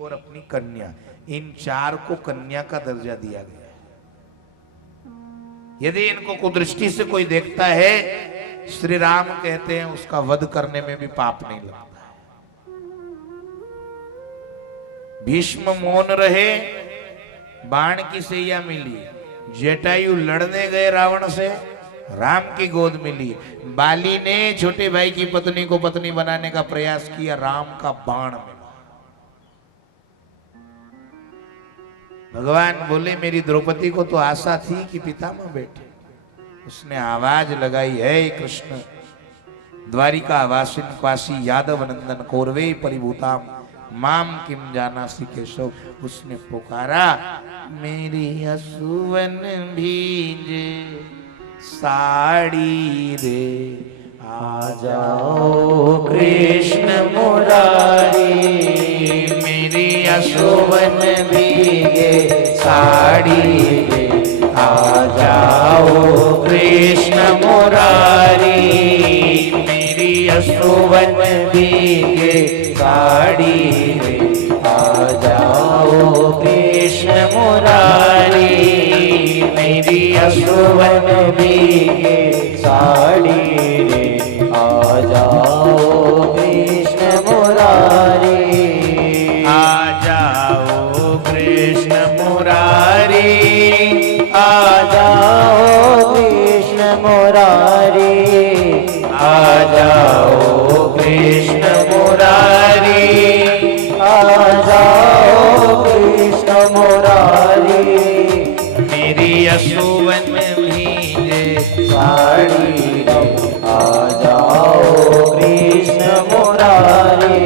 और अपनी कन्या, इन चार को कन्या का दर्जा दिया गया। यदि इनको कुदृष्टि से कोई देखता है, श्री राम कहते हैं उसका वध करने में भी पाप नहीं लगता। भीष्म मौन रहे, बाण की सैया मिली, जटायु लड़ने गए रावण से, राम की गोद मिली। बाली ने छोटे भाई की पत्नी को पत्नी बनाने का प्रयास किया, राम का बाण मिला। भगवान बोले, मेरी द्रौपदी को तो आशा थी कि पितामह बैठे। उसने आवाज लगाई, है कृष्ण द्वारिका वासिन क्वासी यादव नंदन कौरवे परिभूताम माम किम जानासि केशव। उसने पुकारा, मेरी असुवन भीजे साड़ी रे, आ जाओ कृष्ण मुरारी, मेरी असुवन भीगे साड़ी रे, आ जाओ कृष्ण मुरारी, मेरी असुवन भीगे साड़ी रे, आ जाओ कृष्ण मुरारी, मेरी असुवन भीगे साड़ी रे, आ जाओ कृष्ण मुरारी, आ जाओ कृष्ण मुरारी, आ जाओ कृष्ण मुरारी, आ जाओ कृष्ण मुरारी, आ जाओ कृष्ण मुरारी, मेरी असुवन भीगे साड़ी रे, आ जाओ कृष्ण मुरारी।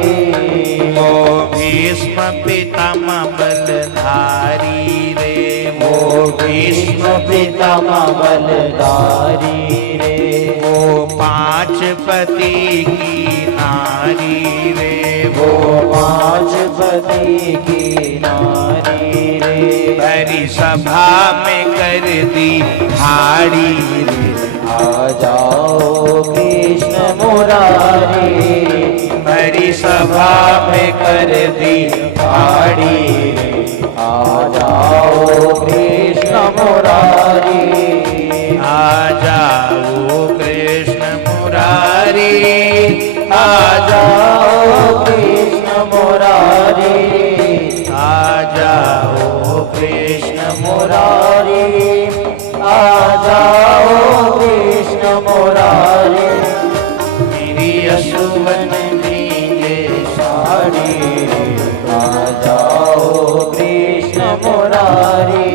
वो भीष्म पितामह बलधारी रे, वो भीष्म पितामह बलधारी रे, वो पांच पति की नारी रे, वो पांच पति की नारी रे, भरी सभा में कर दी हाड़ी रे, आ जाओ कृष्ण मुरारी, भरी सभा में कर दी हाड़ी रे, आ जाओ कृष्ण मुरारी, आ जाओ कृष्ण मुरारी, आ जाओ कृष्ण मुरारी, आ जाओ कृष्ण मुरारी, आ जाओ कृष्ण मुरारी, मेरी असुवन भीगे साड़ी रे, आ जाओ कृष्ण मुरारी।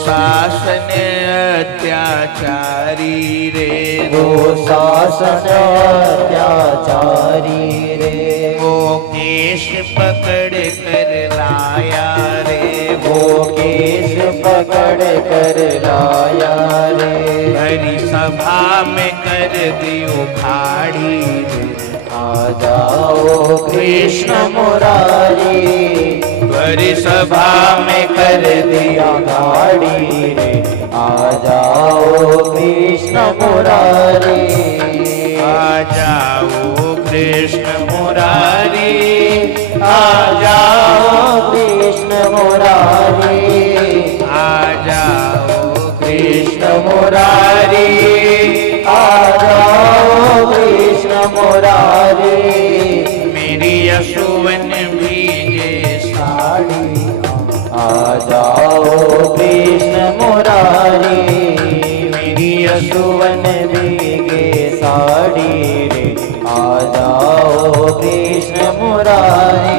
शासन अत्याचारी रे, वो शासन अत्याचारी रे, वो केश पकड़ कर लाया रे, वो केश पकड़ कर लाया रे, भरी सभा में कर दियो खाड़ी रे, आ जाओ कृष्ण मुरारी, भरी सभा में कर दिया गाड़ी रे, आ जाओ कृष्ण मुरारी, आ जाओ कृष्ण मुरारी, मुरारी आ जाओ कृष्ण मुरारी आ जाओ कृष्ण मुरारी मेरी यशोवन भीजे साड़ी आ जाओ कृष्ण मुरारी मेरी यशोवन भीगे साड़ी रे आ जाओ कृष्ण मुरारी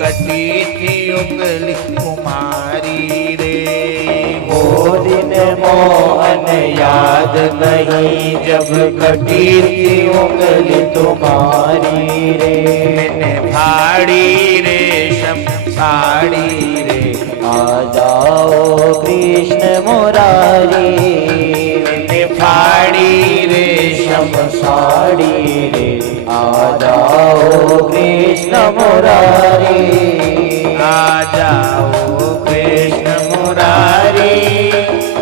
कटी थी उंगली कुमारी रे वो दिन मोहन याद नहीं जब कटी थी उंगली तुम्हारी रे मैंने फाड़ी रेशम साड़ी रे आ जाओ कृष्ण मुरारी मैंने फाड़ी रेशम साड़ी रे आ जाओ कृष्ण मुरारी आ जाओ कृष्ण मुरारी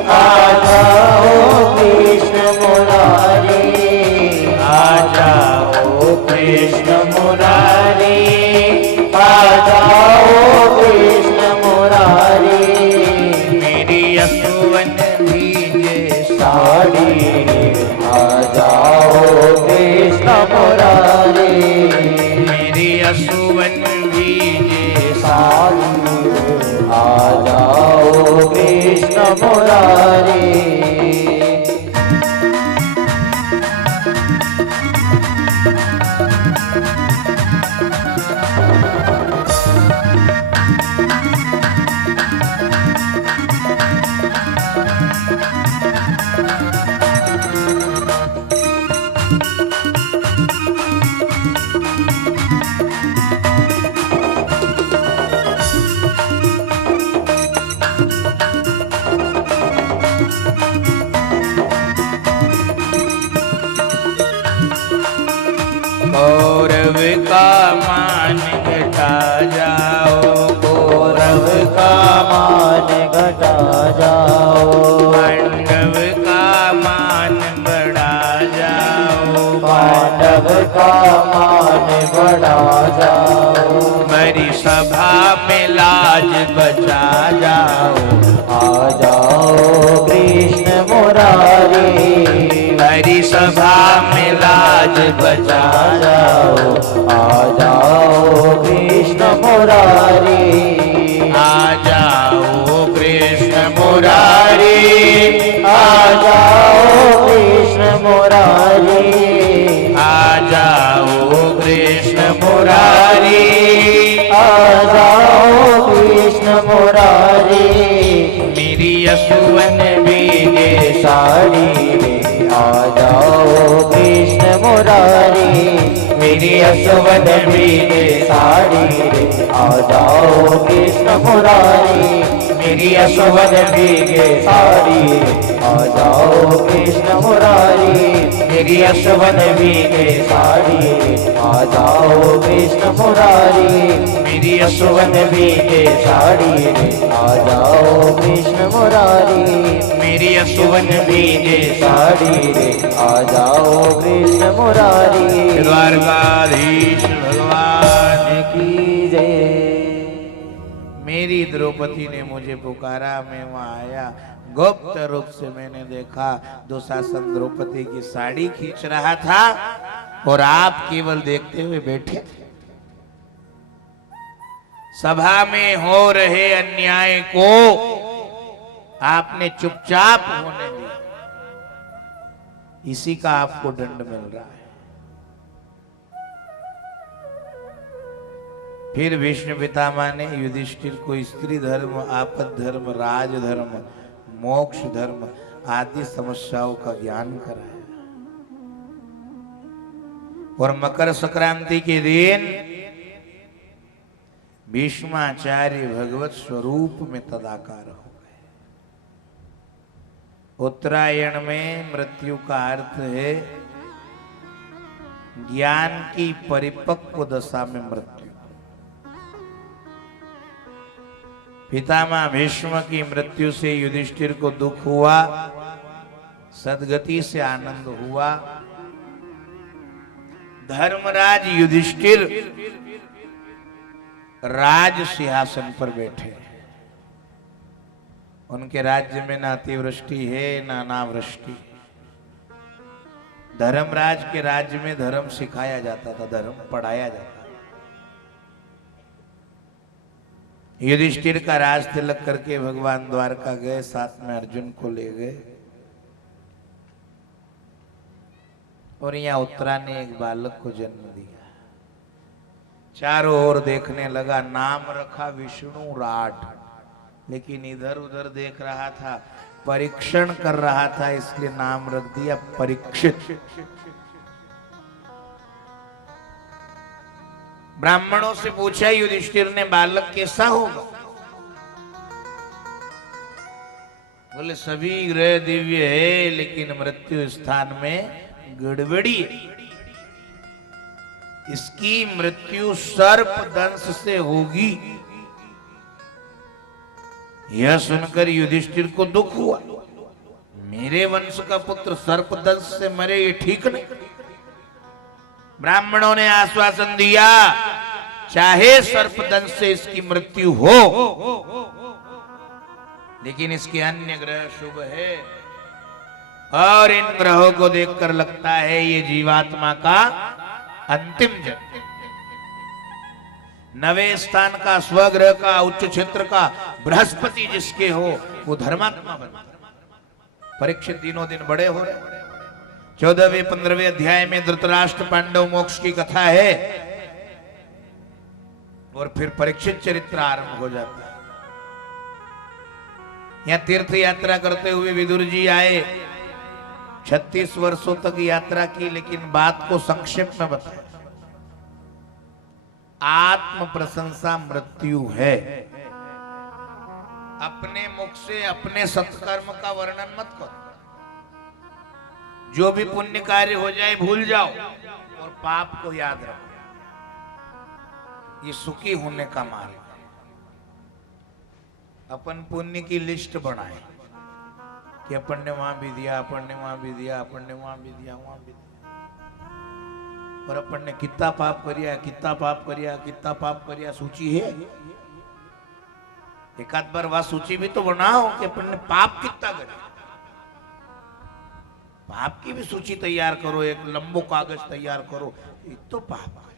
आ जाओ कृष्ण मुरारी आ जाओ कृष्ण मुरारी आ जाओ कृष्ण मुरारी मेरी यशोवन भीजे साड़ी आ जाओ कृष्ण मुरारी मेरी यशोवन भीजे साड़ी आ जाओ कृष्ण मुरारी गौरव का मान घटा जाओ गौरव का मान घटा जाओ पांडव का मान बढ़ा जाओ पांडव का मान बढ़ा जाओ मेरी सभा में लाज बचा जाओ आ जाओ कृष्ण मुरारी मेरी सभा में लाज बचा जाओ आ जाओ कृष्ण मुरारी आ जाओ कृष्ण मुरारी आ जाओ कृष्ण मुरारी आ जाओ कृष्ण मुरारी आ जाओ कृष्ण मुरारी मेरी यशोवन भीगे साड़ी में आ जाओ कृष्ण मुरारी मेरी यशोवन भीगे साड़ी रे आ जाओ कृष्ण मुरारी मेरी यशोवन भीगे साड़ी रे आ जाओ कृष्ण मुरारी मेरी यशोवन भीगे साड़ी रे आ जाओ कृष्ण मुरारी मेरी यशोवन भीगे साड़ी रे आ जाओ कृष्ण मुरारी मेरी यशोवन भीगे साड़ी रे आ जाओ कृष्ण मुरारी द्वारकाधीश भगवान की जय मेरी द्रौपदी ने मुझे पुकारा, मैं वहां आया। गुप्त रूप से मैंने देखा दुशासन द्रौपदी की साड़ी खींच रहा था और आप केवल देखते हुए बैठे थे। सभा में हो रहे अन्याय को आपने चुपचाप होने दिया, इसी का आपको दंड मिल रहा है। फिर भीष्म पितामह ने युधिष्ठिर को स्त्री धर्म, आपद धर्म, राज धर्म, मोक्ष धर्म आदि समस्याओं का ज्ञान कराया। और मकर संक्रांति के दिन भीष्माचार्य भगवत स्वरूप में तदाकार हो गए। उत्तरायण में मृत्यु का अर्थ है ज्ञान की परिपक्व दशा में मृत्यु। पितामह भीष्म की मृत्यु से युधिष्ठिर को दुख हुआ, सद्गति से आनंद हुआ। धर्मराज युधिष्ठिर राज सिंहासन पर बैठे। उनके राज्य में ना अतिवृष्टि है ना अनावृष्टि। धर्मराज के राज्य में धर्म सिखाया जाता था, धर्म पढ़ाया जाता था। युधिष्ठिर का राज तिलक करके भगवान द्वारका गए, साथ में अर्जुन को ले गए। और यहाँ उत्तरा ने एक बालक को जन्म दिया। चारों ओर देखने लगा, नाम रखा विष्णु राट, लेकिन इधर उधर देख रहा था, परीक्षण कर रहा था, इसलिए नाम रख दिया परीक्षित। ब्राह्मणों से पूछा युधिष्ठिर ने, बालक कैसा होगा? बोले सभी ग्रह दिव्य है, लेकिन मृत्यु स्थान में गड़बड़ी है। इसकी मृत्यु सर्प दंश से होगी। यह सुनकर युधिष्ठिर को दुख हुआ। मेरे वंश का पुत्र सर्प दंश से मरे, ये ठीक नहीं। ब्राह्मणों ने आश्वासन दिया, चाहे सर्पदंश से इसकी मृत्यु हो, लेकिन इसके अन्य ग्रह शुभ है, और इन ग्रहों को देखकर लगता है ये जीवात्मा का अंतिम जन्म। नवे स्थान का, स्वग्रह का, उच्च क्षेत्र का बृहस्पति जिसके हो वो धर्मात्मा बनता। परीक्षित दिनों दिन बड़े हो रहे। 14वें 15वें अध्याय में धृतराष्ट्र पांडव मोक्ष की कथा है, और फिर परीक्षित चरित्र आरंभ हो जाता है। यहां तीर्थ यात्रा करते हुए विदुर जी आए। 36 वर्षों तक यात्रा की, लेकिन बात को संक्षेप में बताया। आत्म प्रशंसा मृत्यु है। अपने मुख से अपने सत्कर्म का वर्णन मत करो। जो भी पुण्य कार्य हो जाए भूल जाओ, और पाप को याद रखो। ये सुखी होने का मार्ग है। अपन पुण्य की लिस्ट बनाए कि अपन ने वहां भी दिया, अपन ने वहां भी दिया, अपन ने वहां भी दिया, वहां भी दिया, और अपन ने कितना पाप करिया, कितना पाप करिया, कितना पाप करिया, सूची है। एक आध बार वह सूची भी तो बनाओ कि अपन ने पाप कितना करिया। पाप की भी सूची तैयार करो, एक लंबो कागज तैयार करो, ये तो पाप है।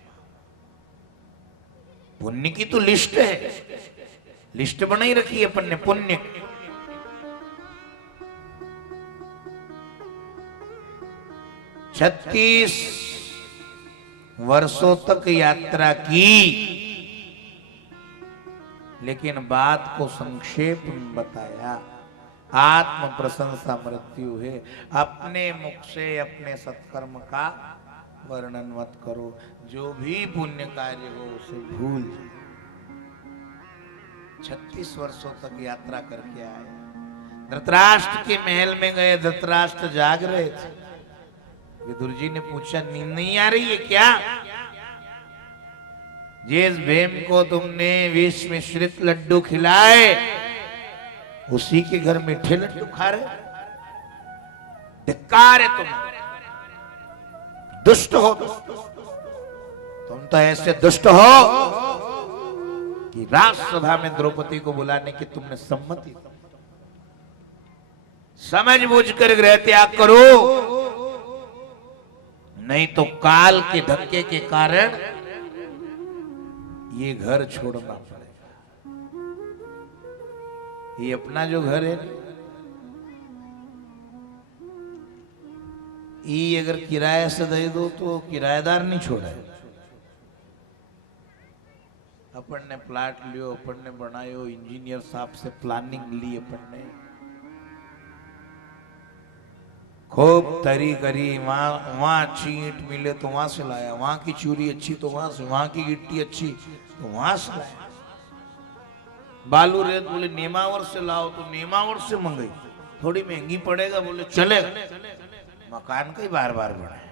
पुण्य की तो लिस्ट है, लिस्ट बनाई रखी है अपन ने पुण्य। 36 वर्षों तक यात्रा की, लेकिन बात को संक्षेप में बताया। आत्म प्रशंसा मृत्यु है। अपने मुख से अपने सत्कर्म का वर्णन मत करो। जो भी पुण्य कार्य हो उसे भूल जाओ। 36 वर्षों तक यात्रा करके आए। धृतराष्ट्र के महल में गए। धृतराष्ट्र जाग रहे थे। विदुर जी ने पूछा, नींद नहीं आ रही है क्या? जिस भीम को तुमने विष मिश्रित लड्डू खिलाए, उसी के घर मीठे लड्डू खा रहे। धिक्कार है तुम, दुष्ट हो। तुम तो ऐसे दुष्ट हो कि राजसभा में द्रौपदी को बुलाने की तुमने सम्मति। समझ बूझ कर गृह त्याग करो, नहीं तो काल के धक्के के कारण ये घर छोड़ना पड़ेगा। ये अपना जो घर है, ये अगर किराए से दे दो तो किराएदार नहीं छोड़ा है। अपन ने प्लाट लियो, अपन ने बनायो, इंजीनियर साहब से प्लानिंग ली अपन ने, खूब तरी करी, वहां अच्छी ईंट मिले तो वहां से लाया, वहां की चूरी अच्छी तो वहां से, वहां की गिट्टी अच्छी तो वहां से लाया, बालू रेत बोले नेमावर से लाओ तो नेमावर से मंगाई, थोड़ी महंगी पड़ेगा बोले चलेगा, मकान का ही बार बार बनाया,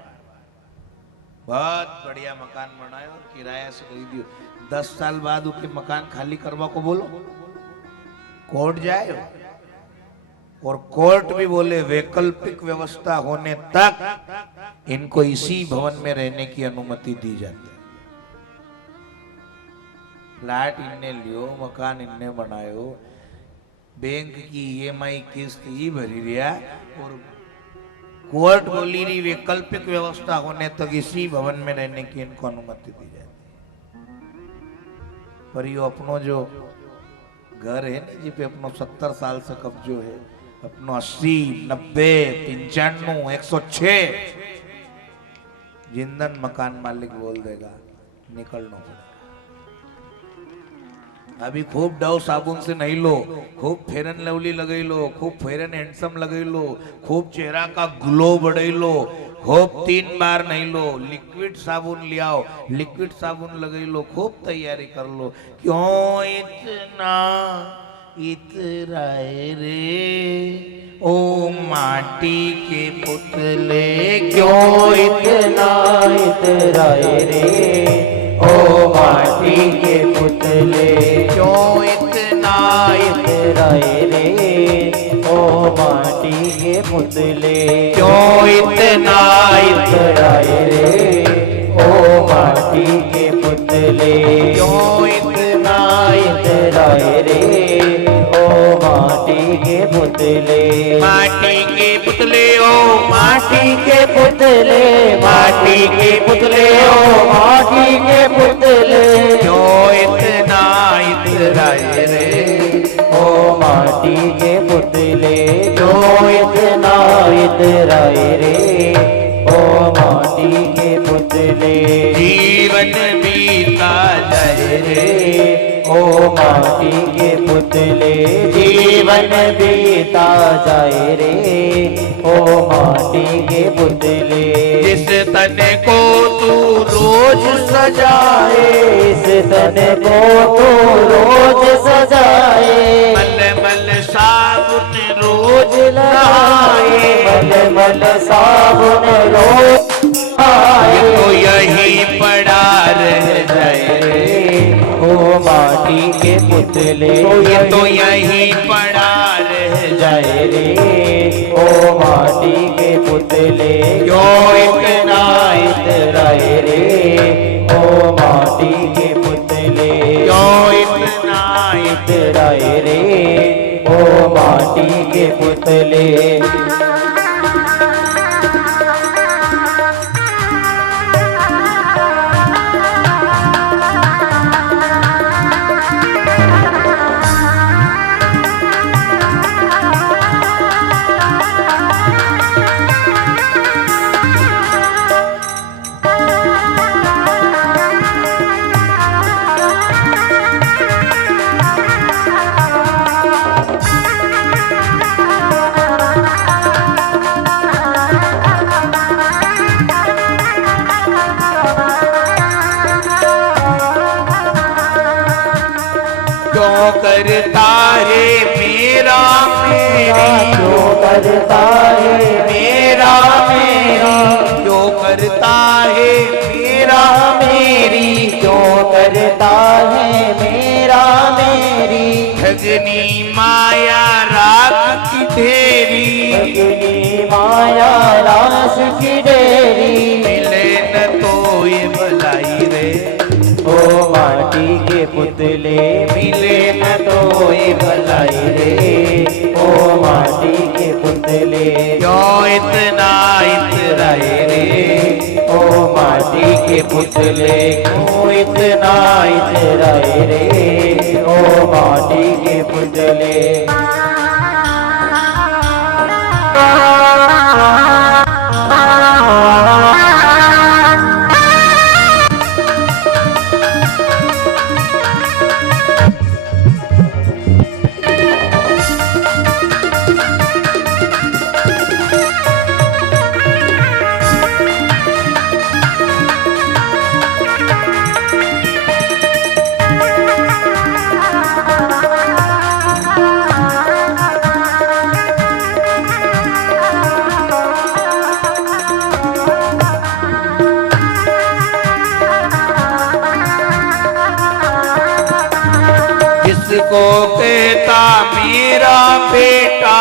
बहुत बढ़िया मकान बनाया और किराया से खरीदियो। 10 साल बाद उसके मकान खाली करवा को बोलो, कोर्ट जाए, और कोर्ट भी बोले वैकल्पिक व्यवस्था होने तक इनको इसी भवन में रहने की अनुमति दी जाती है। फ्लैट इनने लियो, मकान इनने बनायो, बैंक की ईएमआई किस्त ही भरी रिया, और कोर्ट बोली रही वैकल्पिक व्यवस्था होने तक इसी भवन में रहने की इनको अनुमति दी जाती है। पर यो अपनो जो घर है ना जी पे अपनो 70 साल से कब्जो है, अपनो 80, 90, 95, 106 जिंदन मकान मालिक बोल देगा निकलना पड़ेगा। अभी खूब डव साबुन से नहीं लो, खूब फेरन लवली लगई लो, खूब फेरन हैंडसम लगई लो, खूब चेहरा का ग्लो बढ़ाई लो, खूब 3 बार नहीं लो, लिक्विड साबुन ले आओ, लिक्विड साबुन लगई लो, खूब तैयारी कर लो। क्यों इतना इतराए रे ओ माटी के पुतले, क्यों इतना इतराए रे ओ माटी के पुतले, क्यों इतना इतराए रे ओ माटी के पुतले, क्यों इतना इतराए रे ओ माटी के पुतले, क्यों इतना इतराए रे ओ माटी के पुतले, माटी के पुतले ओ माटी के पुतले, माटी के पुतले ओ माटी के पुतले, क्यों इतना इतराए रे ओ माटी के पुतले, क्यों इतना इतराए रे ओ माटी के पुतले, जीवन बीता जाए रे ओ माटी के पुतले, जीवन बीता जाए रे ओ माटी के पुतले, जिस तन को तू रोज सजाए, इस तन को तू रोज सजाए, मल मल साबुन रोज नहाए, मल मल साबुन रोज ये नहाए, तो यही पड़ा रह जाए रे ओ माटी के पुतले, ये तो यही पड़ा रह जाए जाए रे ओ माटी के पुतले, क्यों इतना इतराए रे ओ माटी के पुतले, क्यों इतना इतराए रे ओ माटी के पुतले, क्यों करता है मेरा मेरी, जो करता है मेरा मेरी, क्यों करता है मेरा मेरी, क्यों करता है मेरा मेरी, ठगनी माया राख की ढेरी, अग्नि माया रास की डेरी, मिले न तो ये भलाई रे ओ माटी के पुतले, मिले न तो ये भलाई रे ओ माटी के पुतले, क्यों इतना इतराए रे ओ माटी के पुतले, क्यों इतना इतराए रे ओ माटी के पुतले, जिसको कहता मेरा बेटा,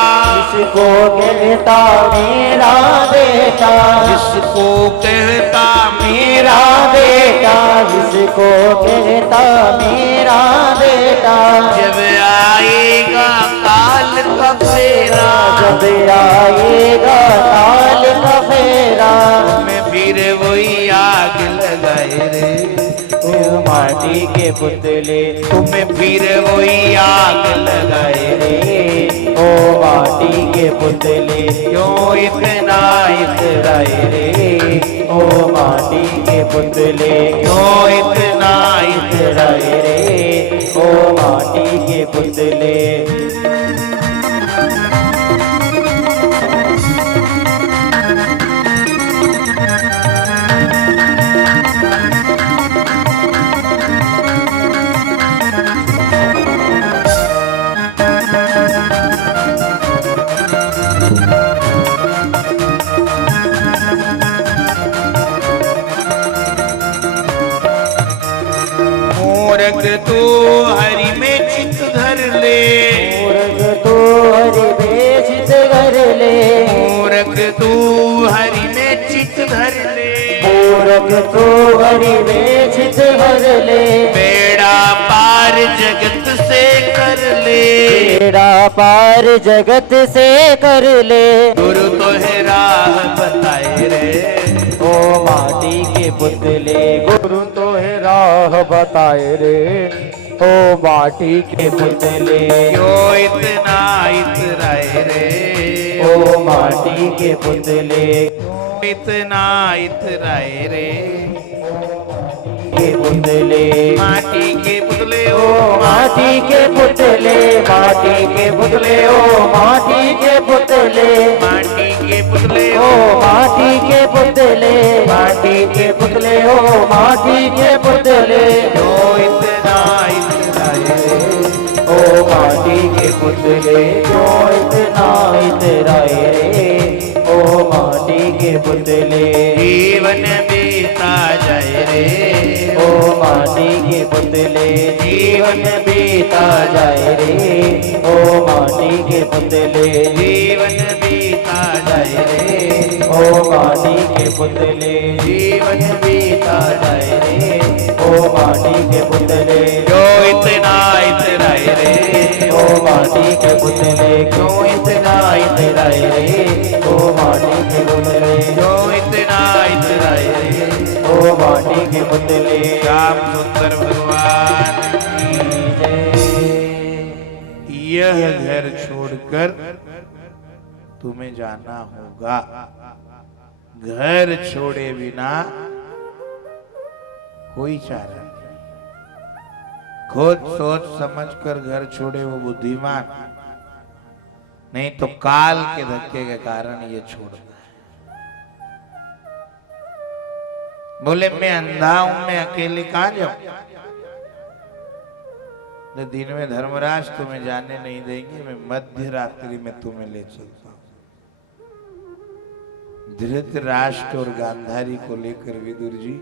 जिसको कहता मेरा बेटा, जिसको कहता मेरा बेटा, जिसको कहता मेरा बेटा, जब आएगा काल का फेरा, जब आएगा काल का फेरा, मैं फिर वही आग लगाए रे, ओ माटी के पुतले, तुम्हें फिर वही आग लगाए रे, ओ माटी के पुतले, क्यों इतना इतराए रे, ओ माटी के पुतले, क्यों इतना इतराए रे, ओ माटी के पुतले। मूर्ख तू हरि में चित धर ले, मूर्ख तू हरि में चित धर ले, मूर्ख तू हरि में चित धर ले, मूर्ख तू हरि में चित धर ले, बेड़ा पार जगत से कर ले, बेड़ा पार जगत से कर ले, गुरु तो है राह बताए रे, ओ माटी के पुतले, गुरु तो है राह बताए रे, ओ माटी के पुतले, क्यों इतना इतराए रे, ओ माटी के पुतले, इतना इतराए रे, के पुतले, माटी के पुतले ओ ओ माटी के पुतले, माटी के पुतले, ओ माटी के पुतले, माटी के पुतले ओ माटी के पुतले, माटी के पुतले, ओ माटी के पुतले, क्यों इतना इतराए रे, ओ माटी के पुतले, क्यों इतना इतराए रे, ओ माटी के पुतले, जीवन बीता जाए रे, ओ माटी के पुतले, जीवन बीता जाए रे, ओ माटी के पुतले, जीवन बीता जाए रे, ओ माटी के पुतले, जीवन बीता जाए रे, ओ माटी के पुतले, क्यों इतना इतराए रे, ओ माटी के पुतले, क्यों इतना इतराए रे, ओ माटी के पुतले, क्यों इतना इतराए रे, ओ माटी के पुतले, श्याम सुंदर भगवान की जय। यह घर छोड़कर तुम्हें जाना होगा, घर छोड़े बिना कोई चारा नहीं, खुद सोच समझकर घर छोड़े वो बुद्धिमान, नहीं तो काल के धक्के के कारण ये छोड़ता है। बोले मैं अंधा हूं, मैं अकेले कहां जाऊं, तो दिन में धर्मराज तुम्हें जाने नहीं देंगे, मैं मध्य रात्रि में तुम्हें ले चलता हूं। धृतराष्ट्र और गांधारी को लेकर विदुर जी